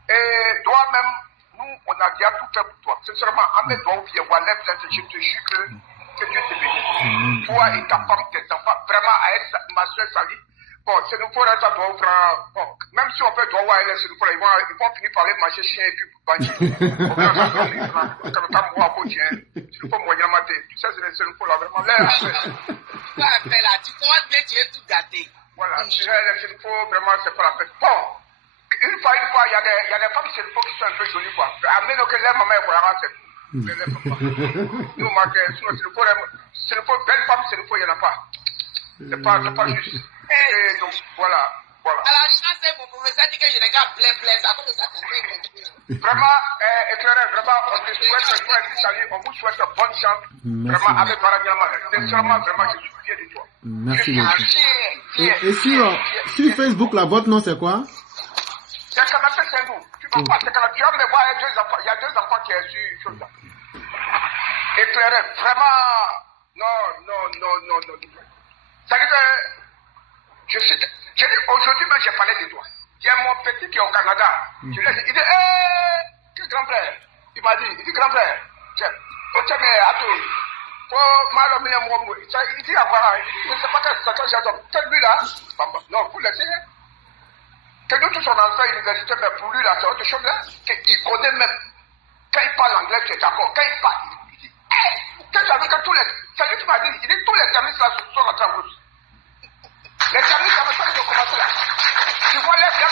Et toi même, nous, on a déjà tout fait pour toi. Sincèrement, Ahmed Douaou, je te jure que Dieu te bénisse. Toi et ta femme, tes enfants, vraiment, à ma soeur Sali. Bon, c'est nous pour être à Douaou, bon, même si on fait Douaou à elle, c'est nous pour ils vont finir par aller manger chien et puis bandit. Tu sais, c'est nous pour là, vraiment. Tu commences bien, tu es tout gâté. Voilà, c'est une fois, vraiment, c'est pas la peine. Bon, une fois, il y a des femmes, c'est une fois qui sont un peu jolies, quoi. Amenez nos collègues, maman, et voilà, c'est tout. Nous, c'est une fois, belle femme, c'est une fois, il n'y en a pas. C'est pas juste. Et donc, voilà. À la chance, mon professeur dit que je n'ai qu'à blé, ça comme ça. Vraiment, éclaireur, vraiment, on te souhaite, toi et puis salut, on vous souhaite bonne chance. Vraiment, avec Baragnaman. Sincèrement, vraiment, je suis fier de toi. Merci beaucoup. Et sur Facebook, là, votre nom, c'est quoi? C'est Kanapé Sendou. Tu vas pas, c'est Kanapé. Tu vas me voir, il y a deux enfants qui sont sur chose là. Éclaireur, vraiment, non. C'est-à-dire que, aujourd'hui même, j'ai parlé de toi. Il y a mon petit qui est au Canada. Je lui ai dit, il dit, quel grand frère? Il m'a dit, grand frère, tiens, mais attends, il dit, voilà, je ne sais pas quel j'adore. Quel lui là? Non, vous laissez. Que nous tous on a fait l'université, mais pour lui là, c'est autre chose là. Il connaît même. Quand il parle anglais, tu es d'accord. Quand il parle, il dit, quand j'avais que tous les. C'est lui qui m'a dit, il dit, tous les services là sont rentrés en route. Les services, ça veut dire qu'ils ont commencé là. Tu vois les gars,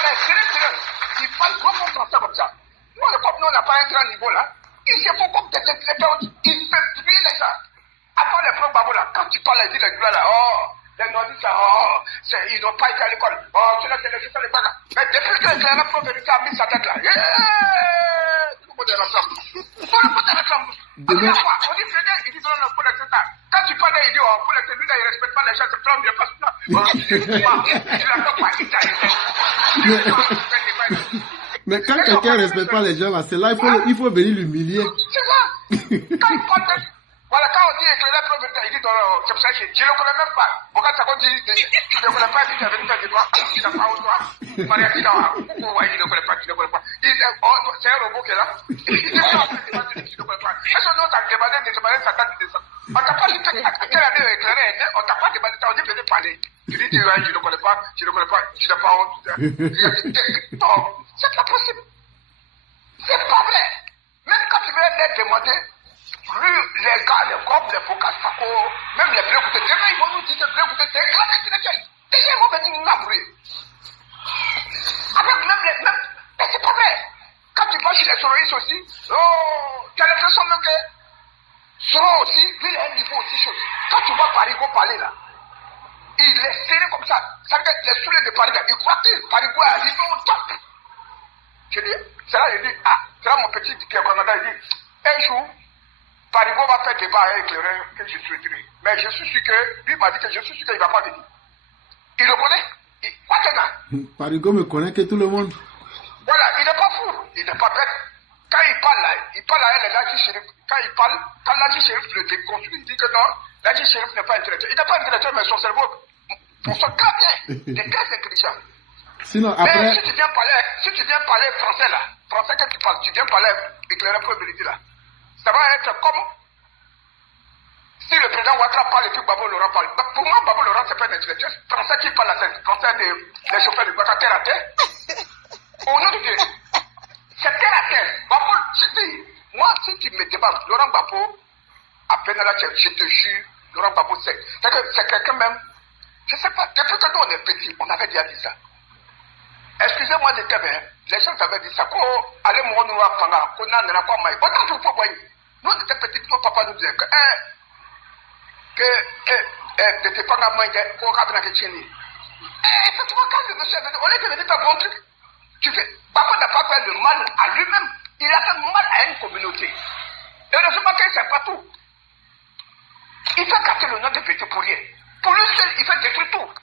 ils parlent comment français comme ça. Nous, comme nous, on n'a pas un grand niveau là. Ils se font comme des intellectuels, ils peuvent tuer les gens. Avant les premiers babos là, quand tu parles, ils disent les gars là, Les nordistes, ils n'ont pas été à l'école. Oh, cela, c'est les choses, les bagarres. Mais depuis que la Pro-Vérité a mis sa tête là, tout le monde est ensemble. Tout le monde est ensemble. On dit, Frédéric, il dit, non, pour les ça. Quand tu parles, il dit, pour les lui, là, il ne respecte pas les gens, c'est trop bien, parce que là, tu l'attends pas, Mais quand quelqu'un ne respecte pas les gens, là, c'est là, il faut venir l'humilier. C'est ça. Quand il parle, voilà, quand on dit éclairé la Pro-Vérité, il dit, c'est pour ça que je ne le connais même pas. Bon, quand ça dit, tu ne le connais pas, il dit, tu as venu faire des droits, tu n'as pas au droit. Maria, tu n'as pas, il ne le connaît pas, tu ne le connais pas. Il dit, c'est un robot qui est là. Il dit, non, tu ne le connais pas. Est-ce que nous, on t'a demandé, ça t'a dit ça. On t'a pas dit, à quelle année éclairé, on t'a pas demandé ça, on dit, venez parler. Tu dis, tu ne le connais pas, tu n'as pas honte. Non, c'est pas possible. C'est pas vrai. Même quand tu veux les demander, les gars, les groupes, les Boka Sako, même les Blécoutés, déjà ils vont nous dire que Blécoutés, c'est un grand intellectuel. Déjà ils vont venir nous nabourer. Avec même, mais c'est pas vrai. Quand tu vas chez les soroïstes aussi, tu as l'impression même que Soro aussi, lui il a un niveau aussi chaud. Quand tu vois Parigo parler là, il est serré comme ça. Ça veut dire que les soulets de Parigo, il croit que Parigo est arrivé au top. Je dis, c'est là, il dit, c'est là mon petit qui est au Canada, il dit, un jour, Parigo va faire débat avec Éclairé que je souhaiterais. Mais je suis sûr que, lui m'a dit que je suis sûr qu'il ne va pas venir. Il le connaît. Parigo me connaît que tout le monde. Voilà, il n'est pas fou, il n'est pas bête. Quand il parle là, il parle à elle, l'Adji Chérif. Quand il parle, quand l'Adji Chérif le déconstruit, il dit que non, l'Adji Chérif n'est pas intellectuel. Il n'est pas intellectuel, mais son cerveau, pour son gardien, il est très intelligent. Sinon, après... Mais si tu viens parler français là, français que tu parles, tu viens parler Éclairé Pro-Vérité là, ça va être comme si le président Ouattara parle et puis Babo Laurent parle. Pour moi, Babo Laurent, c'est pas un intellectuel. Français qui parle à scène, français des chauffeurs de Ouattara terre à terre. Au nom de Dieu, c'est terre à terre. Babo, je dis, moi, si tu me demandes, Laurent Babo, à peine là, je te jure, Laurent Babo, c'est quelqu'un même, je sais pas, depuis que nous on est petits, on avait déjà dit ça. Excusez-moi de Kébé, les gens avaient dit ça. Quand allez moi nous à Panga, qu'on a n'a pas mal. Autant que vous voyez, nous on était petits, nos papas nous disaient que t'étais pas la moindre, qu'on a bien que Tchéni. Effectivement, quand le monsieur est venu, on est venu faire bon truc. Tu fais, Babo n'a pas fait le mal à lui-même, il a fait mal à une communauté. Et heureusement qu'il ne sait pas tout. Il fait casser le nom de petit pour rien. Pour lui seul, il fait détruire tout.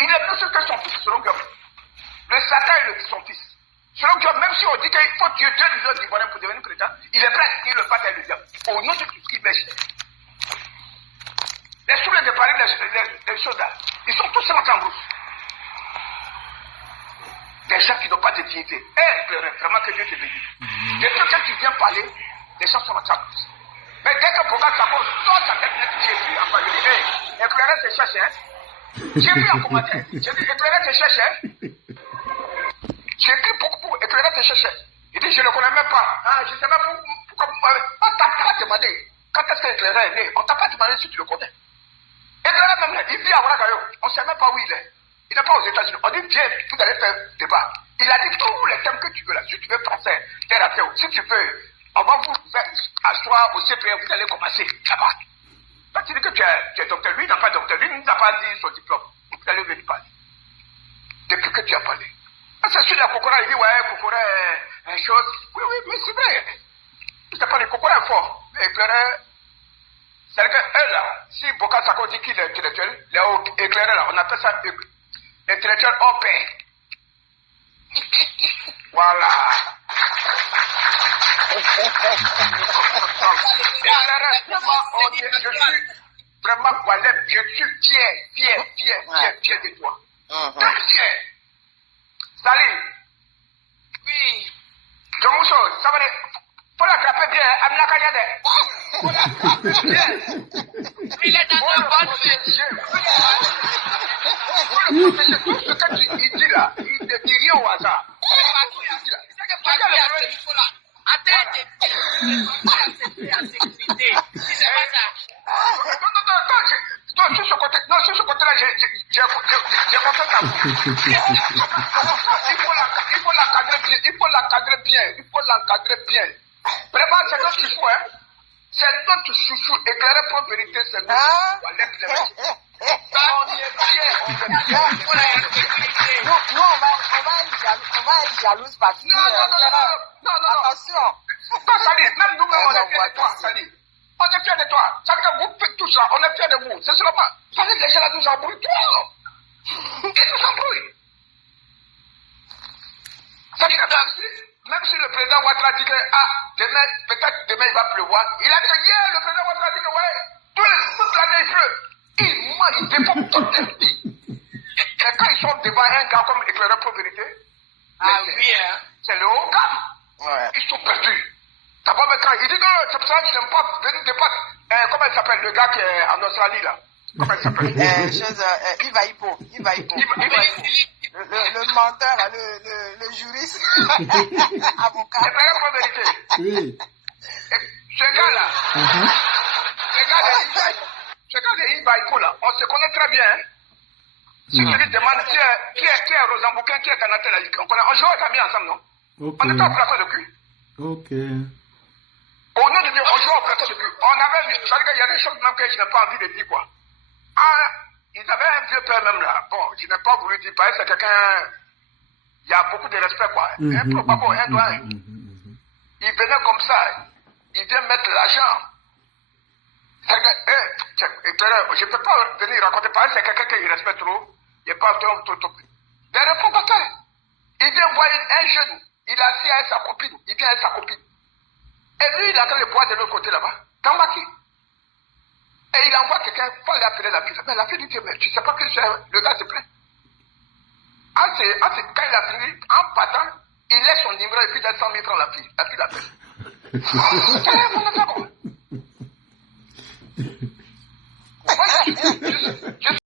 Il est plus sûr que son fils, selon Dieu. Le Satan est son fils. Selon Dieu, même si on dit qu'il faut tuer 2 millions d'Ivoiriens pour devenir président, il est prêt à tuer le patin de Dieu. Au nom de tout ce qui bêche. Les soulets de Paris, les soldats, ils sont tous rentrés en brousse. Des gens qui n'ont pas de dignité. Vraiment que Dieu te bénisse. Depuis que tu viens parler, les gens sont rentrés en brousse. Mais dès que Boga Sako sort sa tête, j'ai vu en parler. Éclairé te cherche, hein. J'ai vu en commentaire. J'ai dit, Éclairé te cherche, hein. J'ai écrit beaucoup pour Éclairé te cherche. Il dit, je ne le connais même pas. Je ne sais même pas pourquoi vous m'avez. On ne t'a pas demandé. Quand est-ce que Éclairé est né, on ne t'a pas demandé si tu le connais. Éclairé même, il vit à Ouagadougou. On ne sait même pas où il est. Il n'est pas aux États-Unis. On dit, viens, vous allez faire débat. Il a dit tous les thèmes que tu veux là. Si tu veux français, terre à terre, si tu veux, on va vous faire asseoir au CPR, vous allez commencer là-bas. Quand tu dis que tu es docteur, lui n'a pas docteur, lui n'a pas dit son diplôme. Vous allez venir parler. Depuis que tu as parlé. C'est sûr, la Kokora, il dit, ouais, Kokora est une chose. Oui, mais c'est vrai. Il t'a parlé, Kokora est fort. Mais Éclairé, c'est-à-dire que là, si Boka Sako dit qu'il est intellectuel, les Éclairé là, on appelle ça intellectuel hors pair. Voilà. Je suis vraiment Walep, je suis fier de toi. Très fier. Salut. Oui. Jomuso, ça va aller. Faut l'attraper bien, Amna Kanyade. Faut l'attraper bien. Il est dans le bon pied. Faut le protéger. Tout ce que tu dis là, il ne dit rien au hasard. Non, sur ce côté-là, j'ai compris ça. Il faut l'encadrer bien. Vraiment, c'est notre chouchou, hein. C'est notre chouchou. Éclairé Pro-Vérité, c'est notre chouchou. Nous, on va être jalouse parce que... Non. Attention. Toi, Sali, même nous-mêmes, on est fiers de toi, Sali. On est fiers de toi. Ça veut dire que vous faites tout ça, on est fiers de vous. C'est seulement... Ça veut dire que les gens là nous embrouillent, toi. Ils nous embrouillent. Ça veut dire que même si le président Ouattara dit que, peut-être demain il va pleuvoir, il a dit que hier, le président Ouattara dit que, toute l'année il pleut. Il défend toute la vie. Mais quand ils sont devant un gars comme éclaireur pour vérité, c'est le haut gamme. Ouais. Ils sont perdus. D'abord, quand il dit que c'est pour ça que je n'aime pas venir de pas. Comment il s'appelle, le gars qui est en Australie là? Comment il s'appelle? Yves Hippo. Le menteur, là, le juriste, avocat. Éclaireur pour vérité. Oui. Ce gars-là, ce gars de Yves Hippo là, on se connaît très bien. Hein? Si tu lui demandes qui est Rosambouquin, qui est Kanaté là, on joue avec Camille ensemble, non? Ok. On était au plateau de cul. Ok. Au nom de Dieu, on joue au plateau de cul. On avait vu, ça veut dire qu'il y a des choses même que je n'ai pas envie de dire, quoi. Ils avaient un vieux père même là. Bon, je n'ai pas voulu dire, parce que c'est quelqu'un, il y a beaucoup de respect, quoi. Un doigt. Il venait comme ça, il vient mettre l'argent. Je ne peux pas venir raconter, parce que c'est quelqu'un qui respecte trop. Il n'est pas trop. Des réformateurs. Il vient voir un jeune, il a assis avec sa copine, il vient avec sa copine. Et lui, il est en train de boire de l'autre côté là-bas. Tambaki. Et il envoie quelqu'un pour aller appeler la fille. Mais la fille dit, mais tu ne sais pas que le gars se plaint. Quand il a fini, en partant, il laisse son numéro et puis il donne 100 000 francs à la fille. La fille l'appelle.